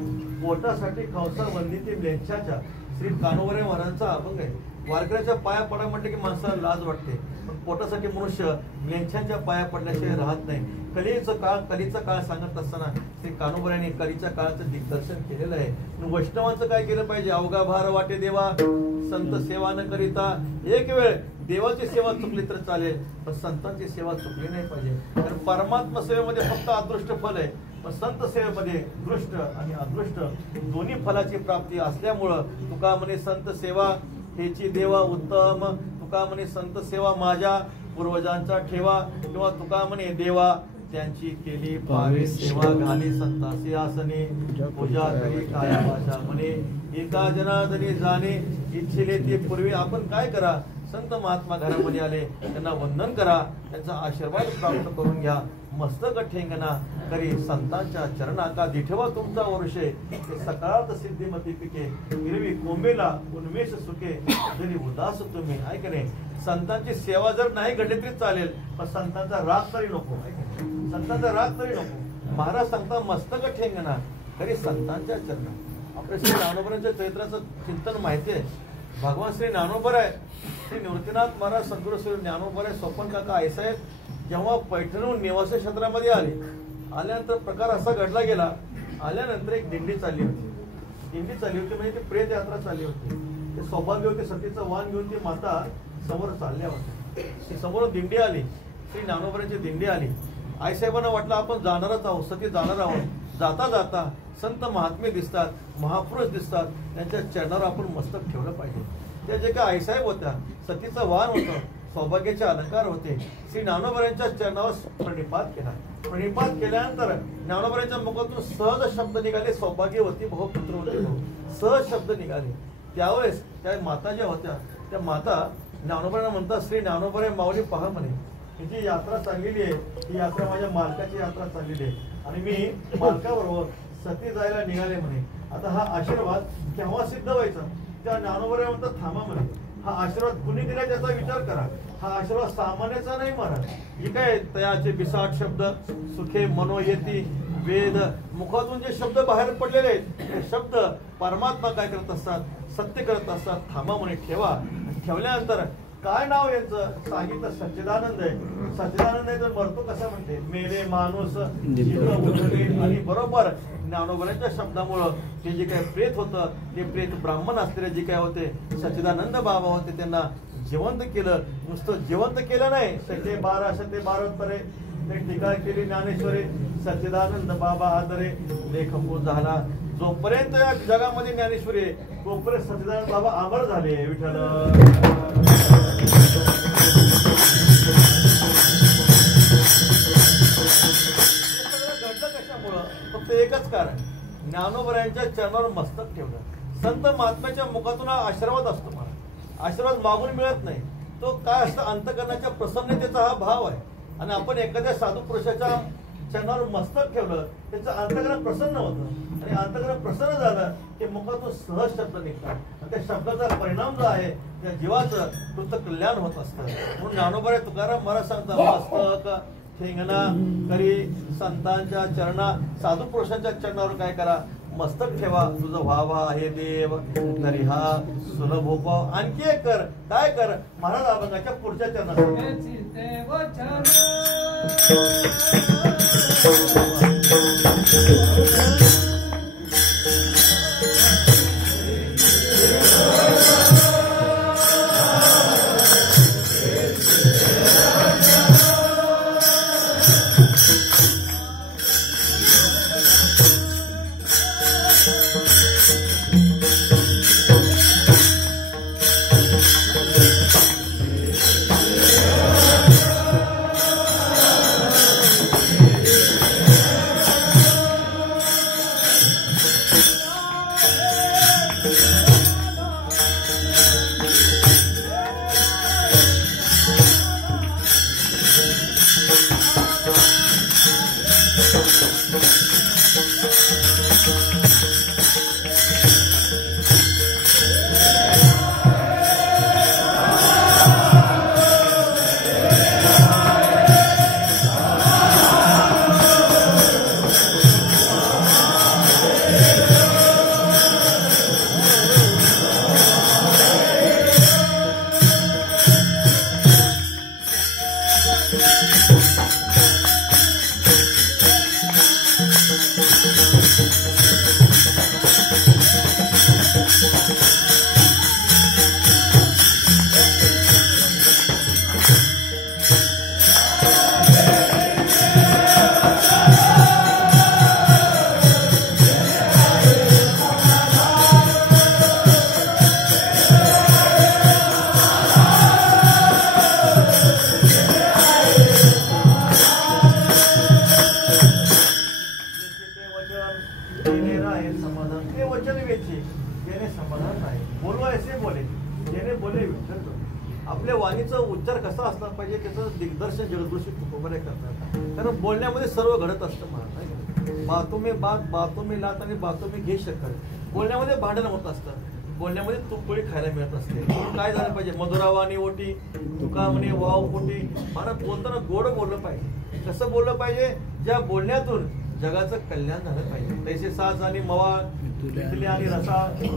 पोटासाठी कंसा वंदिती लेंछाच्या. श्री कानोबरे महाराजांचा अभंग आहे. वारकऱ्याच्या पाया पडा म्हटलं की माणसाला लाज वाटते, पण पोटासाठी मनुष्य लेंछांच्या पाया पडल्याशिवाय राहत नाही. कलीचा काळ सांगत असताना श्री कानोबऱ्यांनी कलीच्या काळाचं दिग्दर्शन केलेलं आहे. वैष्णवांचं काय केलं पाहिजे, अवघा भार वाटे देवा संत सेवा न करिता. एक वेळ देवाची सेवा चुकली तर चालेल, पण संतांची सेवा चुकली नाही पाहिजे. कारण परमात्मा सेवेमध्ये फक्त अदृष्ट फल आहे, पण संत सेवेमध्ये दृष्ट आणि अदृष्ट दोन्ही फलाची प्राप्ती असल्यामुळं तुका म्हणे संत सेवा हेची देवा उत्तम. तुका म्हणे संत सेवा माझ्या पूर्वजांचा ठेवा, किंवा तुका म्हणे देवा त्यांची केली पावे सेवा, घाली संतासी आसने पूजा करी काया भाषा म्हणे. एका जनार्दनी जाणे इच्छिले ते पूर्वी. आपण काय करा, संत महात्मा घरामध्ये आले त्यांना वंदन करा, त्यांचा आशीर्वाद प्राप्त करून घ्या. मस्तक ठेंगणा करी संतांच्या चरणाका, दिठवा तुमचा वर्षे ते सकाळात सिद्धिमती पिके, हिरवी कोंबेला उन्मेष सुखे, जरी उदास तुम्ही. ऐक नाही, संतांची सेवा जर नाही घडली तरी चालेल, पण संतांचा राग तरी नको. संतांचा राग तरी नको. महाराज सांगता मस्तक ठेंगणा करी संतांच्या चरणात. आपल्या श्री ज्ञानोबरांच्या चरित्राचं चिंतन माहिती आहे. भगवान श्री ज्ञानोबर आहे, श्री निवृत्तीनाथ महाराज संतगुरू श्री ज्ञानोबर आहे, स्वपन काका आईसाहेब जेव्हा पैठणहून नेवासे क्षेत्रामध्ये आल्यानंतर प्रकार असा घडला गेला. आल्यानंतर एक दिंडी चालली होती म्हणजे ती प्रेत यात्रा चालली होती. ते सौभाग्य होते, सतीचं वाहन घेऊन ती माता समोर चालल्या होत्या. ती समोर दिंडी आली, श्री ज्ञानोबरांची दिंडी आली. आईसाहेबांना वाटलं आपण जाणारच आहोत, सती जाणार आहोत. जाता जाता संत महात्मे दिसतात, महापुरुष दिसतात, त्यांच्या चरणावर आपण मस्तक ठेवलं पाहिजे. त्या जे काही आईसाहेब होत्या, सतीचं वाहन होतं, सौभाग्याचे अलंकार होते. श्री ज्ञानोबरांच्या चरणावर प्रणिपात केला. प्रणिपात केल्यानंतर ज्ञानोबरांच्या मुखातून सहज शब्द निघाले, सौभाग्यवती बहुपुत्र होते. सहज शब्द निघाले. त्यावेळेस त्या माता ज्या होत्या, त्या माता ज्ञानोबरांना म्हणतात, श्री ज्ञानोबरे माऊली पहा म्हणे, ही जी यात्रा चाललेली आहे, ही यात्रा माझ्या मालकाची यात्रा चाललेली आहे आणि मी मालकाबरोबर सती जायला निघाले म्हणे. आता हा आशीर्वाद केव्हा सिद्ध व्हायचा? त्या ज्ञानोबरे म्हणतात, थांबा म्हणे, हा आशीर्वाद कुणी दिला त्याचा विचार करा. हा आशीर्वाद सामान्याचा नाही महाराज. ही काय तयाचे बिसाट शब्द सुखे मनोयती वेद, मुखातून जे शब्द बाहेर पडलेले आहेत ते शब्द परमात्मा काय करत असतात, सत्य करत असतात. थांबा म्हणे, ठेवा. ठेवल्यानंतर काय नाव यांचं सांगितलं, सच्चिदानंद आहे. सच्चिदानंद आहे तर मरतो कसा म्हणते, मेले माणूस. आणि बरोबर ज्ञानोबरांच्या शब्दामुळं ते जे काही प्रेत होतं, ते प्रेत ब्राह्मण असलेले जे काय होते सच्चिदानंद बाबा होते, त्यांना जिवंत केलं. नुसतं जिवंत केलं नाही, शते 12 परे ते टीका केली ज्ञानेश्वरी. सच्चिदानंद बाबा आदरे लेखपू झाला. जोपर्यंत या जगामध्ये ज्ञानेश्वरी आहे तोपर्यंत सच्चिदानंद बाबा अमर झाले. विठ्ठल घडलं कशामुळं? फक्त एकच कारण, ज्ञानोबरांच्या चरणावर मस्तक ठेवलं. संत महात्म्याच्या मुखातून आशीर्वाद असतो. मला आशीर्वाद मागून मिळत नाही, तो काय असतं, अंतकरणाच्या प्रसन्नतेचा हा भाव आहे. आणि आपण एखाद्या साधू पुरुषाच्या चरणावर मस्तक ठेवलं, त्याचं अंतकरण प्रसन्न होतं. आणि अंतकरण प्रसन्न झालं की मुखातून सहज शब्द निघतात. आणि त्या शब्दाचा परिणाम जो आहे त्या जीवाचं कृत कल्याण होत असतं. म्हणून ज्ञानोबा तुकाराम महाराज सांगतात, मस्तक ठेंगणा करी संतांच्या चरणा. साधू पुरुषांच्या चरणावर काय करा, मस्तक ठेवा. तुझं व्हावा हे देव तरी हा सुलभ होपाव. आणखी एक कर, काय कर, महाराज अभंगाच्या पुढच्या चरणात इच्छी त्याने समाधान नाही. बोलो ऐसे बोले, ज्याने बोले विठ्ठल. आपल्या वाणीचा उच्चार कसा असला पाहिजे त्याचं दिग्दर्शन जगदृष्टी तुकोबरे करतात. कारण बोलण्यामध्ये सर्व घडत असतं महाराज. बातों में बात, बातों में लात आणि बातों में घे शक्कर. बोलण्यामध्ये भांडण होत असतं, बोलण्यामध्ये तुपळी खायला मिळत असते. काय झालं पाहिजे? मधुरावाणी ओटी तुका म्हणे वाव पोटी. महाराज बोलताना गोड बोललं पाहिजे. कसं बोललं पाहिजे? ज्या बोलण्यातून जगाचं कल्याण झालं पाहिजे. तैसे साज आणि मवाळ मिथले आणि रसा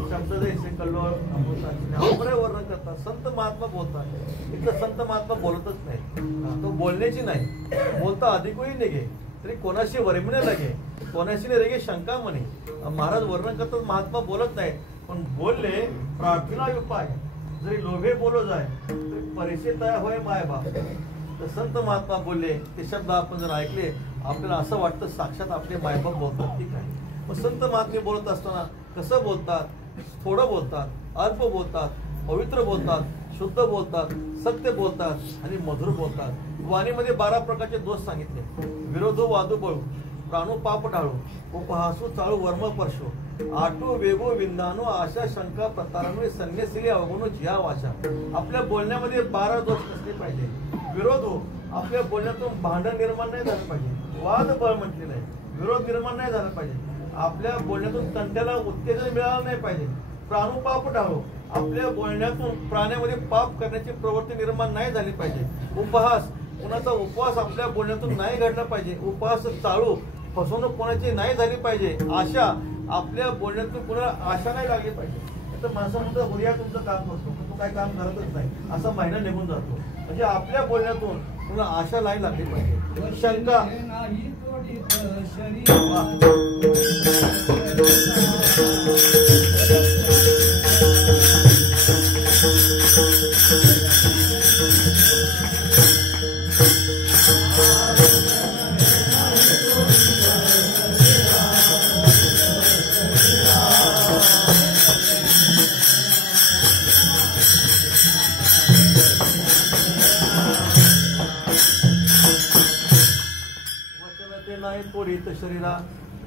शब्द जैसे कल्लोळ अमृताचे वर्णन करतात. संत महात्मा बोलतात. इथं संत महात्मा बोलतच नाही, तो बोलण्याची नाही, बोलता अधिकही निघे तरी कोणाशी वरमिणे लगे, कोणाशी रेगे शंका म्हणे. महाराज वर्णन करतात, महात्मा बोलत नाही पण बोलले प्रार्थना उपाय. जरी लोभे बोलो जाय तरी परिचय तया होय माय बाप. तर संत महात्मा बोलले ते शब्द आपण जर ऐकले आपल्याला असं वाटतं साक्षात आपले मायबाप बोलतात की काय. मग संत महात्मे बोलत असताना कसं बोलतात? थोडं बोलतात, अल्प बोलतात, पवित्र बोलतात, शुद्ध बोलतात, सत्य बोलतात आणि मधुर बोलतात. वाणीमध्ये 12 प्रकारचे दोष सांगितले. विरोधो वादू बळू, प्राणू पाप टाळू, उपहासू चाळू वर्म परशो, आटू वेगो विंदानो आशा शंका प्रतारांमुळे संन्यासिले अवगुणू जिया वाचा. आपल्या बोलण्यामध्ये 12 दोष नसले पाहिजे. विरोध हो, आपल्या बोलण्यातून भांडण निर्माण नाही झालं पाहिजे. वाद बळ म्हटलेलं आहे, विरोध निर्माण नाही झाला पाहिजे. आपल्या बोलण्यातून तंट्याला उत्तेजन मिळालं नाही पाहिजे. प्राणू पाप टाळो, आपल्या बोलण्यातून प्राण्यामध्ये पाप करण्याची प्रवृत्ती निर्माण नाही झाली पाहिजे. उपहास, कुणाचा उपवास आपल्या बोलण्यातून नाही घडला पाहिजे. उपहास चाळू, फसवणूक कोणाची नाही झाली पाहिजे. आशा, आपल्या बोलण्यातून कुणाला आशा नाही लागली पाहिजे. तर माणसं म्हणतात उद्या तुमचं काम करतो पण तो काय काम करतच नाही, असा महिना निघून जातो. म्हणजे आपल्या बोलण्यातून कुणाला आशा नाही लागली पाहिजे. शंका, तोडीत शरीरा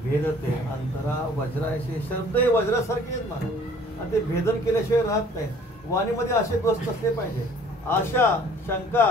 भेदते अंतरा वज्रायचे. शब्द हे वज्रासारखे आहेत महाराज आणि ते भेदन केल्याशिवाय राहत नाही. वाणीमध्ये असे दोष नसले पाहिजे. आशा, शंका,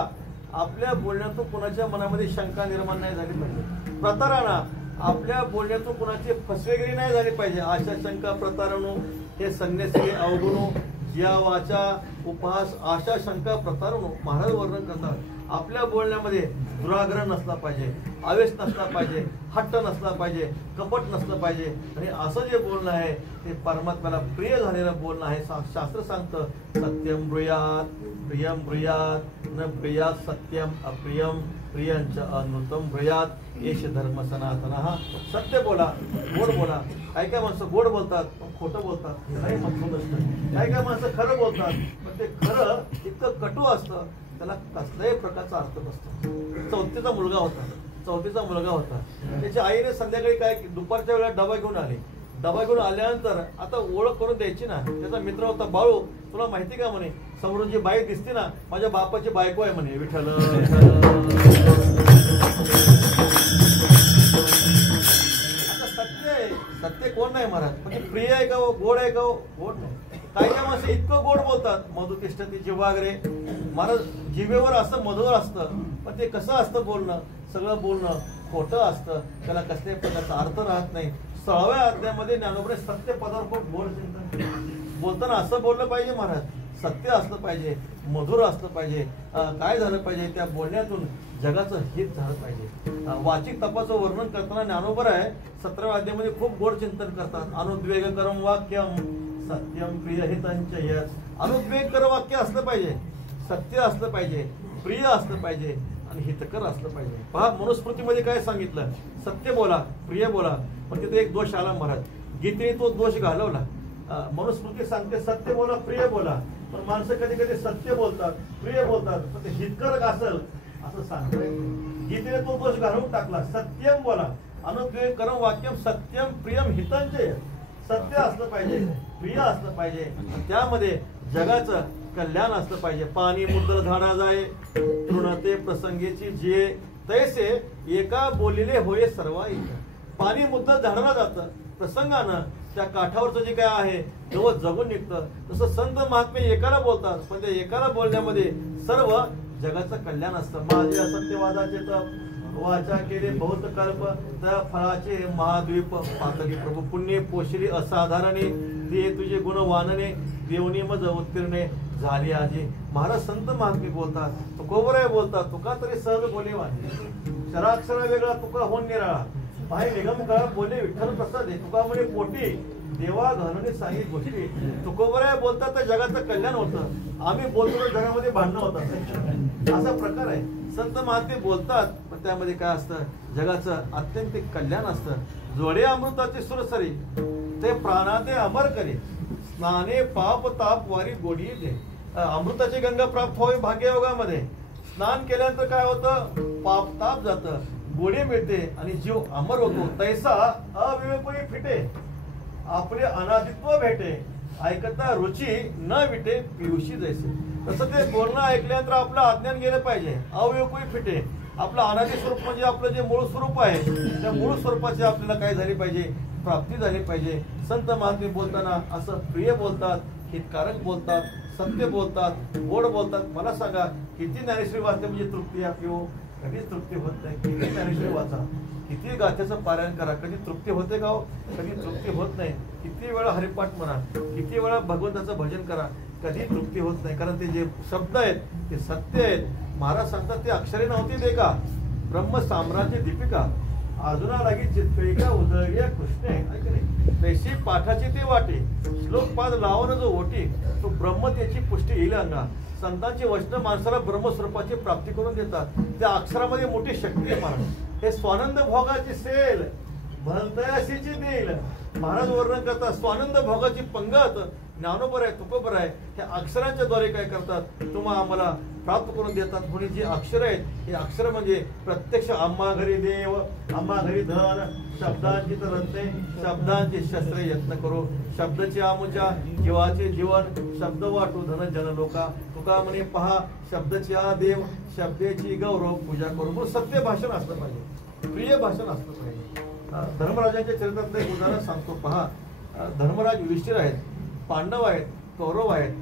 आपल्या बोलण्यातून कुणाच्या मनामध्ये शंका निर्माण नाही झाली पाहिजे. प्रतारणा, आपल्या बोलण्यातून कुणाची फसवेगिरी नाही झाली पाहिजे. आशा, शंका, प्रतारणू हे संन्यासी अवगुणू जिया वाचा. उपहास, आशा, शंका, प्रतारणू महाराज वर्णन करतात. आपल्या बोलण्यामध्ये दुराग्रह नसला पाहिजे, आवेश नसला पाहिजे, हट्ट नसला पाहिजे, कपट नसलं पाहिजे. आणि असं जे बोलणं आहे ते परमात्म्याला प्रिय झालेलं बोलणं आहे. शास्त्र सांगतं सत्यम ब्रूयात प्रियम ब्रूयात न प्रियात सत्यम अप्रियम प्रियंच अनृतम ब्रूयात एष धर्म सनातनः. सत्य बोला, गोड बोला. काय काय माणसं गोड बोलतात पण खोटं बोलतात, त्यालाही महत्व नसतं. काय काय माणसं खरं बोलतात पण ते खरं इतकं कटू असतं त्याला कसल्याही प्रकारचा अर्थ नसतो. चौथीचा मुलगा होता. त्याच्या आईने संध्याकाळी काय दुपारच्या वेळेला डबा घेऊन आले. डबा घेऊन आल्यानंतर आता ओळख करून द्यायची ना. त्याचा मित्र होता बाळू, तुला माहिती का म्हणे समोरून जी बाई दिसते ना माझ्या बापाची बायको आहे म्हणे. विठ्ठल आता सत्य आहे, सत्य कोण नाही महाराज. म्हणजे प्रिय आहे का हो, गोड आहे का हो? गोड नाही. काय काय माणसं इतकं गोड बोलतात, मधु तिष्ठती जिव्हाग्रे. महाराज जिभेवर असतं, मधुर असतं पण ते कसं असतं बोलणं, सगळं बोलणं खोटं असतं, त्याला कसल्याही प्रकारचा अर्थ राहत नाही. 16व्या अध्यायामध्ये ज्ञानोबाने सत्य पदावर खूप गोड चिंतन बोलताना असं बोललं पाहिजे महाराज. सत्य असलं पाहिजे, मधुर असलं पाहिजे. काय झालं पाहिजे त्या बोलण्यातून जगाचं हित झालं पाहिजे. वाचिक तपाचं वर्णन करताना ज्ञानोबर आहे 17व्या अध्यायामध्ये खूप गोड चिंतन करतात. अनुद्वेग करम वाक्यम सत्यम प्रिय हितांच यश. अनुद्वेग कर वाक्य असलं पाहिजे, सत्य असलं पाहिजे, प्रिय असलं पाहिजे आणि हितकर असलं पाहिजे. पहा मनुस्मृतीमध्ये काय सांगितलं, सत्य बोला, प्रिय बोला. पण तिथे एक दोष आला महाराज, गीतेने तो दोष घालवला. मनुस्मृती सांगते सत्य बोला, प्रिय बोला. पण माणसं कधी कधी सत्य बोलतात, प्रिय बोलतात पण ते हितकर असेल असं सांगतात. गीतेने तो दोष घालवून टाकला. सत्यम बोला, अनुद्वेग करम वाक्यम सत्यम प्रियम हितांचे. सत्य असलं पाहिजे, प्रिय असलं पाहिजे, त्यामध्ये जगाचं कल्याण असलं पाहिजे. पाणी मुद्दल झाडा जाय तृणते प्रसंगेची जिये तैसे एका बोलिले होय सर्व. पाणी मुद्दल झाडाला जातं, प्रसंगानं त्या काठावरचं जे काय आहे तेव्हा जगून निघतं. तसं संत महात्मे एकाला बोलतात, पण त्या एकाला बोलण्यामध्ये सर्व जगाचं कल्याण असतं. माझे असत्यवादाचे तप वाचा केले बहुत कल्प, त्या फळाचे महाद्वीप पातळी प्रभू पुण्य पोषली असाधारणे, ते तुझे गुण वानने देवनी मज उत्तीर्णे झाली आजी. महाराज संत महात्मे बोलतात, तुकोबराय बोलतात, तुका तरी सहज बोले वाणी, शराक्षरा वेगळा तुका होऊन निराळा, पाय निगम काळ बोले विठ्ठल प्रसाद तुका म्हणे पोटी देवा घालून सांगित गोष्टी. तुकोबराय बोलतात तर जगाचं कल्याण होतं, आम्ही बोलतो तर जगामध्ये भांडणं होतात, असा प्रकार आहे. संत महात्मे बोलतात पण त्यामध्ये काय असतं, जगाचं अत्यंतिक कल्याण असतं. जोडे अमृताचे सुरसरी ते प्राणाते अमर करे, स्नाने पाप ताप वारी गोडी दे. अमृताची गंगा प्राप्त व्हावी भाग्ययोगामध्ये. स्नान केल्यानंतर काय होतं, पाप ताप जातं, गोडी मिळते आणि जीव अमर होतो. तैसा अविवेकही फिटे, आपले अनादित्व भेटे, ऐकता रुची न विटे पियुषी जैसे. तसं ते बोलणं ऐकल्यानंतर आपलं अज्ञान गेलं पाहिजे. अविवेकही फिटे, आपलं अनादी स्वरूप म्हणजे आपलं जे मूळ स्वरूप आहे त्या मूळ स्वरूपाची आपल्याला काय झाली पाहिजे, प्राप्ती झाली पाहिजे. संत महात्मे बोलताना असं प्रिय बोलतात, हितकारक बोलतात, सत्य बोलतात, गोड बोलतात. मला सांगा किती ज्ञानेश्वरी वाचते म्हणजे तृप्ती आपली हो? कधीच तृप्ती होत नाही. किती ज्ञानेश्वरी वाचा, किती गाथ्याचं पारायण करा, कधी तृप्ती होते का हो? कधी तृप्ती होत नाही. किती वेळा हरिपाठ म्हणा, किती वेळा भगवंताचं भजन करा, कधी तृप्ती होत नाही. कारण ते जे शब्द आहेत ते सत्य आहेत. महाराज सांगतात ते अक्षरे नव्हती दे का, ब्रह्म साम्राज्य दीपिका, अर्जुना लागी चित्तळिका उदळ्या कृष्णे, तैशी पाठाची ते वाटे, श्लोक पाद लावून जो ओटी, तो ब्रह्म त्याची पुष्टी येईल अंगा. संतांची वचन माणसाला ब्रह्मस्वरूपाची प्राप्ती करून देतात. त्या अक्षरामध्ये मोठी शक्ती आहे महाराज. हे स्वानंद भोगाची सेल भलतयाशीची देईल. महाराज वर्णन करतात स्वानंद भोगाची पंगत ज्ञानोबर आहे, तुकोबर आहे, ह्या अक्षरांच्या द्वारे काय करतात, तुम्हाला आम्हाला प्राप्त करून देतात. म्हणून जी अक्षर आहेत हे अक्षर म्हणजे प्रत्यक्ष आम्हा घरी देव, आम्हा घरी धन, शब्दांची तर रत्ने, शब्दांची शस्त्रे यत्न करू, शब्दाचे आमुच्या जीवाचे जीवन, शब्द वाटू धन जन लोका. तुका म्हणे पहा शब्दाची आ देव, शब्दाची गौरव पूजा करू. म्हणून सत्य भाषण असलं पाहिजे, प्रिय भाषण असलं पाहिजे. धर्मराजांच्या चरित्रातलं एक उदाहरण सांगतो पहा. धर्मराज युधिष्ठिर आहेत, पांडव आहेत, कौरव आहेत,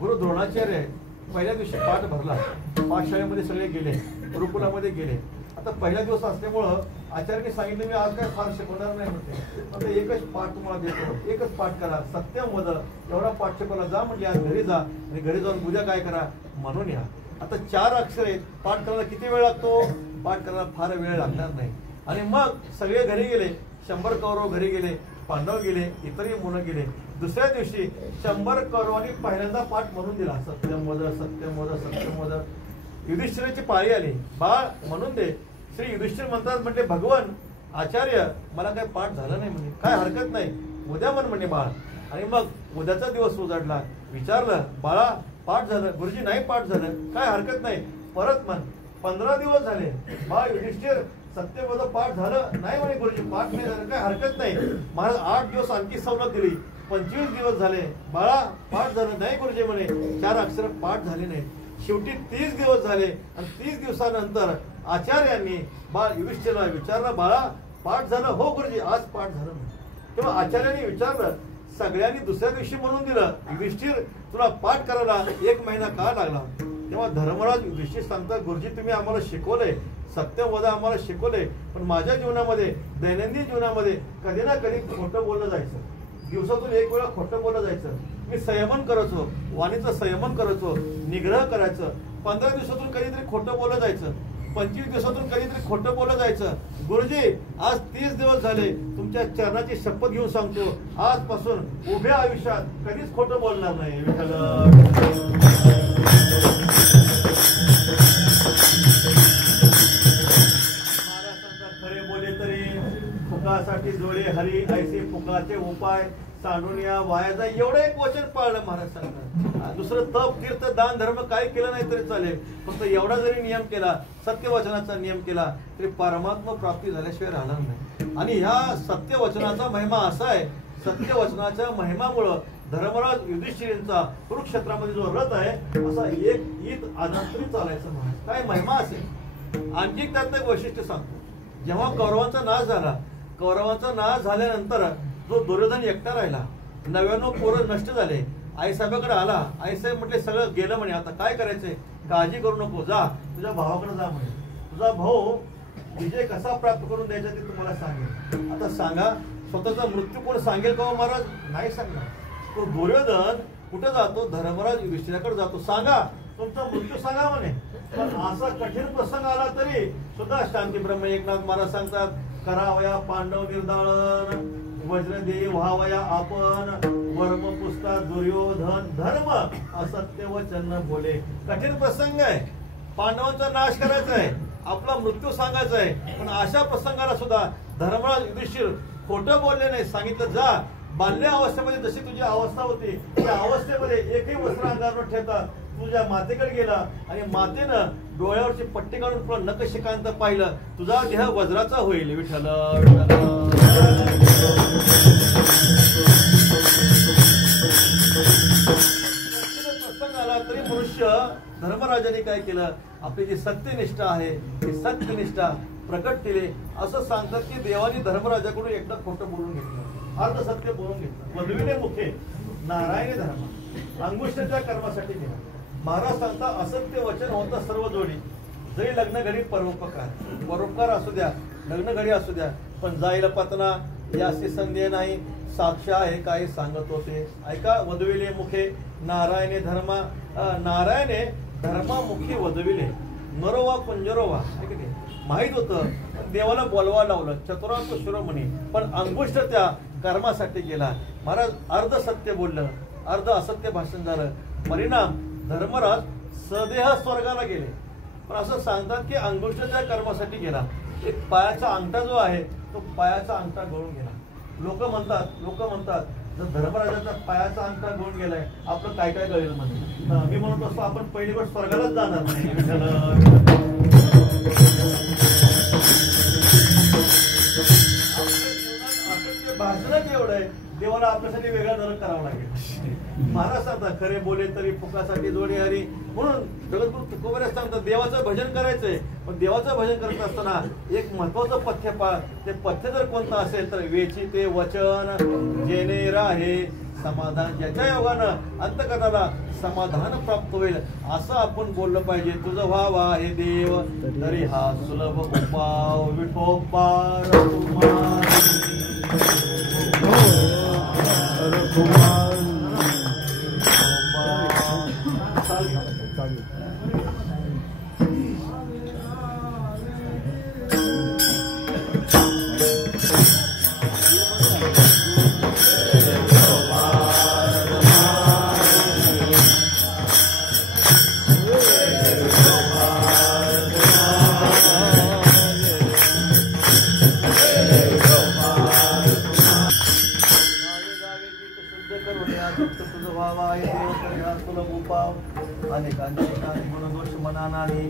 गुरु द्रोणाचार्य आहेत. पहिल्या दिवशी पाठ भरला, पाठशाळेमध्ये सगळे गेले, गुरुकुलामध्ये गेले. आता पहिला दिवस असल्यामुळं आचार्याने सांगितलं मी आज काय फार शिकवणार नाही म्हणते, आता एकच पाठ तुम्हाला देतो, एकच पाठ करा, सत्यम वद, एवढा पाठ शिकवला. जा म्हणजे आज घरी जा आणि घरी जाऊन उद्या काय करा म्हणून या. आता 4 अक्षर आहेत, पाठ करायला किती वेळ लागतो, पाठ करायला फार वेळ लागणार नाही. आणि मग सगळे घरी गेले, 100 कौरव घरी गेले, पांडव गेले, इतरही मुलं गेले. दुसऱ्या दिवशी 100 कौरवांनी पहिल्यांदा पाठ म्हणून दिला, सत्यम वद सत्यम वद सत्यम वद. युधिष्ठिराची पाळी आली, बाळ म्हणून दे. श्री युधिष्ठिर म्हणतात, म्हटले भगवान आचार्य मला काय पाठ झालं नाही म्हणे, काय हरकत नाही, उद्या म्हणे बाळ. आणि मग उद्याचा दिवस उजाडला, विचारलं बाळा पाठ झालं, गुरुजी नाही पाठ झालं, काय हरकत नाही परत म्हण. 15 दिवस झाले, बाळ युधिष्ठिर सत्यपद पाठ झालं नाही म्हणे गुरुजी, पाठ नाही झालं, काय हरकत नाही. महाराज 8 दिवस आणखी सवलत दिली, 25 दिवस झाले, बाळा पाठ झालं नाही गुरुजी म्हणे, 4 अक्षर पाठ झाले नाही. शेवटी 30 दिवस झाले आणि 30 दिवसानंतर आचार्यांनी बाळ युधिष्ठिरला विचारलं, बाळा पाठ झालं, हो गुरुजी आज पाठ झालं. तेव्हा आचार्यांनी विचारलं, सगळ्यांनी दुसऱ्या दिवशी म्हणून दिलं, युधिष्ठिर तुला पाठ करायला 1 महिना का लागला. तेव्हा धर्मराज युधिष्ठिर सांगतात, गुरुजी तुम्ही आम्हाला शिकवलंय, सत्यवद आम्हाला शिकवलंय, पण माझ्या जीवनामध्ये दैनंदिन जीवनामध्ये कधी ना कधी खोटं बोललं जायचं, दिवसातून 1 वेळा खोटं बोललं जायचं. मी संयमन करायचो, वाणीचं संयमन करायचो, निग्रह करायचं. 15 दिवसातून कधीतरी खोटं बोललं जायचं, 25 दिवसातून कधीतरी खोटं बोललं जायचं. गुरुजी आज 30 दिवस झाले, तुमच्या चरणाची शपथ घेऊन सांगतो, आजपासून उभ्या आयुष्यात कधीच खोटं बोलणार नाही. खरे बोले तरी फुकासाठी जोडे हरी, ऐसे फुकाचे उपाय सांडून या वायाचा. एवढं एक वचन पाळलं महाराज सांगतात. दुसरं तप तीर्थ दान धर्म काही केलं नाही तरी चालेल, फक्त एवढा जरी नियम केला, सत्यवचनाचा नियम केला, तरी परमात्मा प्राप्ती झाल्याशिवाय राहणार नाही. आणि ह्या सत्यवचनाचा महिमा असा आहे, सत्यवचनाच्या महिमामुळं धर्मराज युधिष्ठिरांचा कुरुक्षेत्रामध्ये जो रथ आहे असा एक ईद आनंतरी चालायचं महाराज. काय महिमा असेल. आणखी त्यात एक वैशिष्ट्य सांगतो. जेव्हा कौरवांचा नाश झाला, कौरवांचा नाश झाल्यानंतर जो दुर्योधन एकटा राहिला, 99 पोरं नष्ट झाले, आईसाहेबाकडे आला. आईसाहेब म्हटले सगळं गेलं म्हणे, आता काय करायचंय, काळजी करू नको, जा तुझ्या भावाकडे जा म्हणे, तुझा भाऊ विजय कसा प्राप्त करून द्यायचा ते तुम्हाला सांगेल. आता सांगा, स्वतःचा मृत्यू कोण सांगेल का महाराज? नाही सांगणार. तो दुर्योधन कुठे जातो? धर्मराज युधिष्ठिराकडे जातो. सांगा तुमचा मृत्यू सांगा म्हणे. पण असा कठीण प्रसंग आला तरी सुद्धा शांती ब्रह्म एकनाथ महाराज सांगतात, करावया पांडव निर्दाळन, वज्रदेय व्हावया आपण, वर्म पुसता दुर्योधन, धर्म असत्य वचन बोले. कठीण प्रसंग आहे, पांडवांचा नाश करायचा आहे, आपला मृत्यू सांगायचा आहे. पण अशा प्रसंगाला सुद्धा धर्मराज युधिष्ठिर खोटं बोलले नाही. सांगितलं, जा बाल्य अवस्थेमध्ये जशी तुझी अवस्था होती त्या अवस्थेमध्ये एकही वस्त्र अंगावर ठेवता तुझ्या मातेकडे गेला आणि मातेनं डोळ्यावरची पट्टी काढून तुला नखशिकांत पाहिलं, तुझा देह वज्राचा होईल. विठ्ठल प्रसंग आला तरी मनुष्य धर्मराजाने काय केलं, आपली जी सत्यनिष्ठा आहे ती सत्यनिष्ठा प्रकट केली. असं सांगतात की देवाने धर्मराजाकडून एकदा खोटं बोलून घेतलं, अर्ध सत्य बोलून घेतलं. वधवीने मुखे नारायणे धर्म, अंगुष्ठाच्या कर्मासाठी गेला. महाराज सांगता, असत्य वचन होता सर्व जोडी, जरी लग्न घडी परोपकार, परोपकार असू द्या, लग्न घडी असू द्या, पण जायला पतना याची संधी नाही, साक्ष आहे काही सांगत होते. ऐका, वधविले मुखे नारायणे धर्मा, नारायणे धर्मामुखी वधविले, नरोवा कुंजरोवा. माहित होतं पण देवाला बोलवा लावलं, चतुरांत शिरोमणी, पण अंगुष्ठ त्या कर्मासाठी गेला. महाराज अर्ध सत्य बोललं, अर्ध असत्य भाषण झालं. परिणाम धर्मराज सदेह स्वर्गाला गेले. पण असं सांगतात की अंगुष्ठाच्या कर्मासाठी गेला. एक पायाचा अंगठा जो आहे तो पायाचा अंगठा गळून गेला. लोक म्हणतात जर धर्मराजाचा पायाचा अंगठा गळून गेलाय, आपलं काय काय गळेल म्हणजे. मी म्हणत असतो, आपण पहिली गोष्ट स्वर्गालाच जाणार नाही. भाषणच एवढं आहे, देवाला आपल्यासाठी वेगळा नरक करावा लागेल. महाराज सांगतात, खरे बोले तरी फुकासाठी जोडे हरी. म्हणून जगद्गुरु तुकोबऱ्यास सांगतात, देवाचं भजन करायचंय, पण देवाचं भजन करत असताना एक महत्वाचं पथ्य पाळ. ते पथ्य जर कोणतं असेल तर वेची ते वचन जेणे राहे समाधान, ज्याच्या योगानं अंतकरणाला समाधान प्राप्त होईल असं आपण बोललं पाहिजे. तुझं व्हावा हे देव तरी हा सुलभ उपाव, विठोबा मनोदोष मनानाने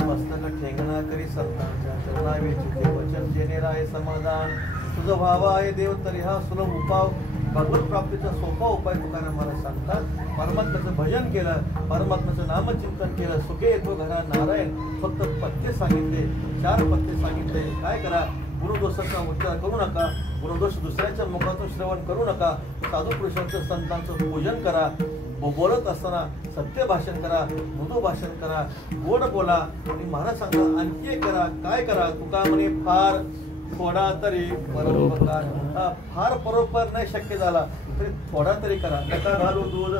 मस्तक ठेंगणा करी संतांच्या चरणावेचे वचन जेणे राहे समाधान. तुझं व्हावा आहे देव तरी हा सुलभ उपाव. भगवत प्राप्तीचा सोपा उपाय तुकाराम महाराज सांगतात. परमात्म्याचं भजन केलं, परमात्म्याचं नामचिंतन केलं, सुखे येतो घरा नारायण. फक्त पथ्य सांगितले, 4 पथ्य सांगितले. काय करा, गुरुदोषाचा उच्चार करू नका, गुरुदोष दुसऱ्याच्या मुखातून श्रवण करू नका, साधू पुरुषांचं संतांचं पूजन करा, बोलत असताना सत्य भाषण करा, मृदू भाषण करा, गोड बोला. आणि महाराज सांगतात आणखी एक करा. काय करा, तुका म्हणे फार थोडा तरी परोपकार. फार परोपकार नाही शक्य झाला तरी थोडा तरी करा. नका घालू दूध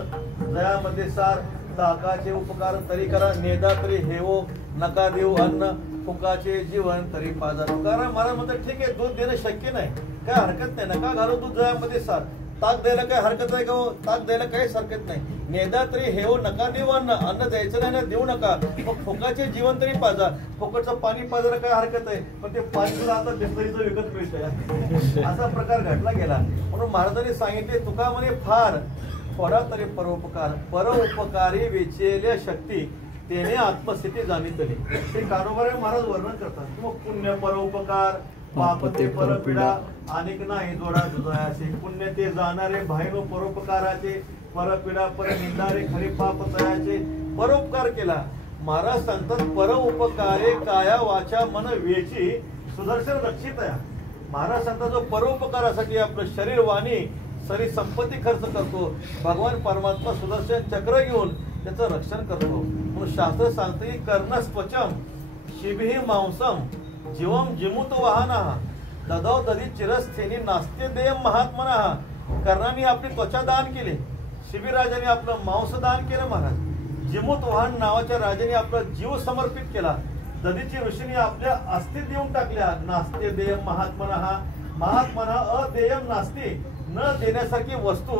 दयामध्ये सार, ताकाचे उपकार तरी करा. नेदा तरी हेवो नका देऊ अन्न, फुकाचे जीवन तरी पाजा. तुकाराम महाराज म्हणतात, ठीक आहे दूध देणं शक्य नाही, काय हरकत नाही, नका घालू दूध दयामध्ये सार. ताक द्यायला काय हरकत आहे का? ताक द्यायला काहीच हरकत नाही. नेदा तरी हेव नका देऊ अन्न, अन्न द्यायचं नाही ना, देऊ नका. मग फुकाचे जीवन तरी पाजा. फुकटचं पाणी पाजायला काय हरकत आहे, पण ते पाणी सुद्धा आता बिस्लरीचं विकत मिळतंय. असा प्रकार घडला गेला. म्हणून महाराजांनी सांगितले, तुका म्हणे फार थोडा तरी परोपकार, परोपकारी वेचेल्या शक्ती तेने आत्मस्थिती जाणीतली. ते कारोबारी महाराज वर्णन करतात. मग पुण्य परोपकार, पाप ते परपिडा, अनेक नाही जोडा दुजयाचे. पुण्य ते जाणारे भाईनो परोपकाराचे, परपिडा परनिंदारे खरे पाप तयाचे. परोपकार केला. महाराज सांगतात, परोपकारे काया वाचा मन वेची सुदर्शन रक्षित आहे. महाराज सांगतात जो परोपकारासाठी आपलं शरीर वाणी सरी संपत्ती खर्च करतो, भगवान परमात्मा सुदर्शन चक्र घेऊन त्याचं रक्षण करतो. म्हणून शास्त्र सांगते की कर्णस्पचम शिभिः मांसम जीवम जिमुत वाहनः ददौ दधी चिरस्थेनी नास्ते देयम महात्मनः. कर्णाने आपली त्वचा दान केली, शिबिराजाने आपलं मांस दान केलं महाराज, जिमुत वाहन नावाच्या राजाने आपला जीव समर्पित केला, दधीची ऋषीने आपल्या अस्थी देऊन टाकल्या. नास्ते देयम महात्मनः, महात्मनः अदेयम नास्ते. न देण्यासारखी वस्तू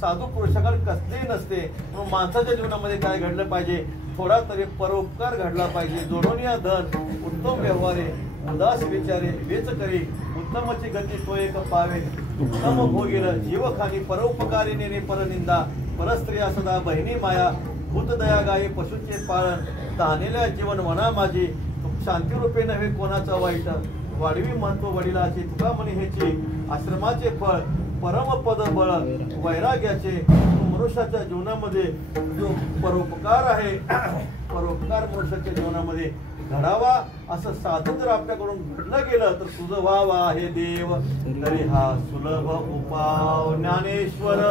साधू पुरुषाकडे कसलीही नसते. म्हणून माणसाच्या जीवनामध्ये काय घडलं पाहिजे, थोडा तरी परोपकार घडला पाहिजे. जोडून या धन उत्तम व्यवहारे उदास विचारे वेच करी, उत्तमची गती तो एक पावे. उत्तम भोगील जीवखानी परोपकारी नेने परनिंदा, परस्त्रिया सदा बहिणी माया, भूतदया गायी पशूचे पाळण, तानेल्या जीवन वना माझी, शांती रूपे नव्हे कोणाचा वाईट, वाढवी महत्व वडिलाची तुका म्हणे ह्याची, आश्रमाचे फळ परमपद बळ वैराग्याचे. मनुष्याच्या जीवनामध्ये जो परोपकार आहे, परोपकार मनुष्याच्या जीवनामध्ये घडावा असं साधन जर आपल्याकडून घडलं गेलं तर तुझं व्हावा हे देव तरी हा सुलभ उपाव. ज्ञानेश्वर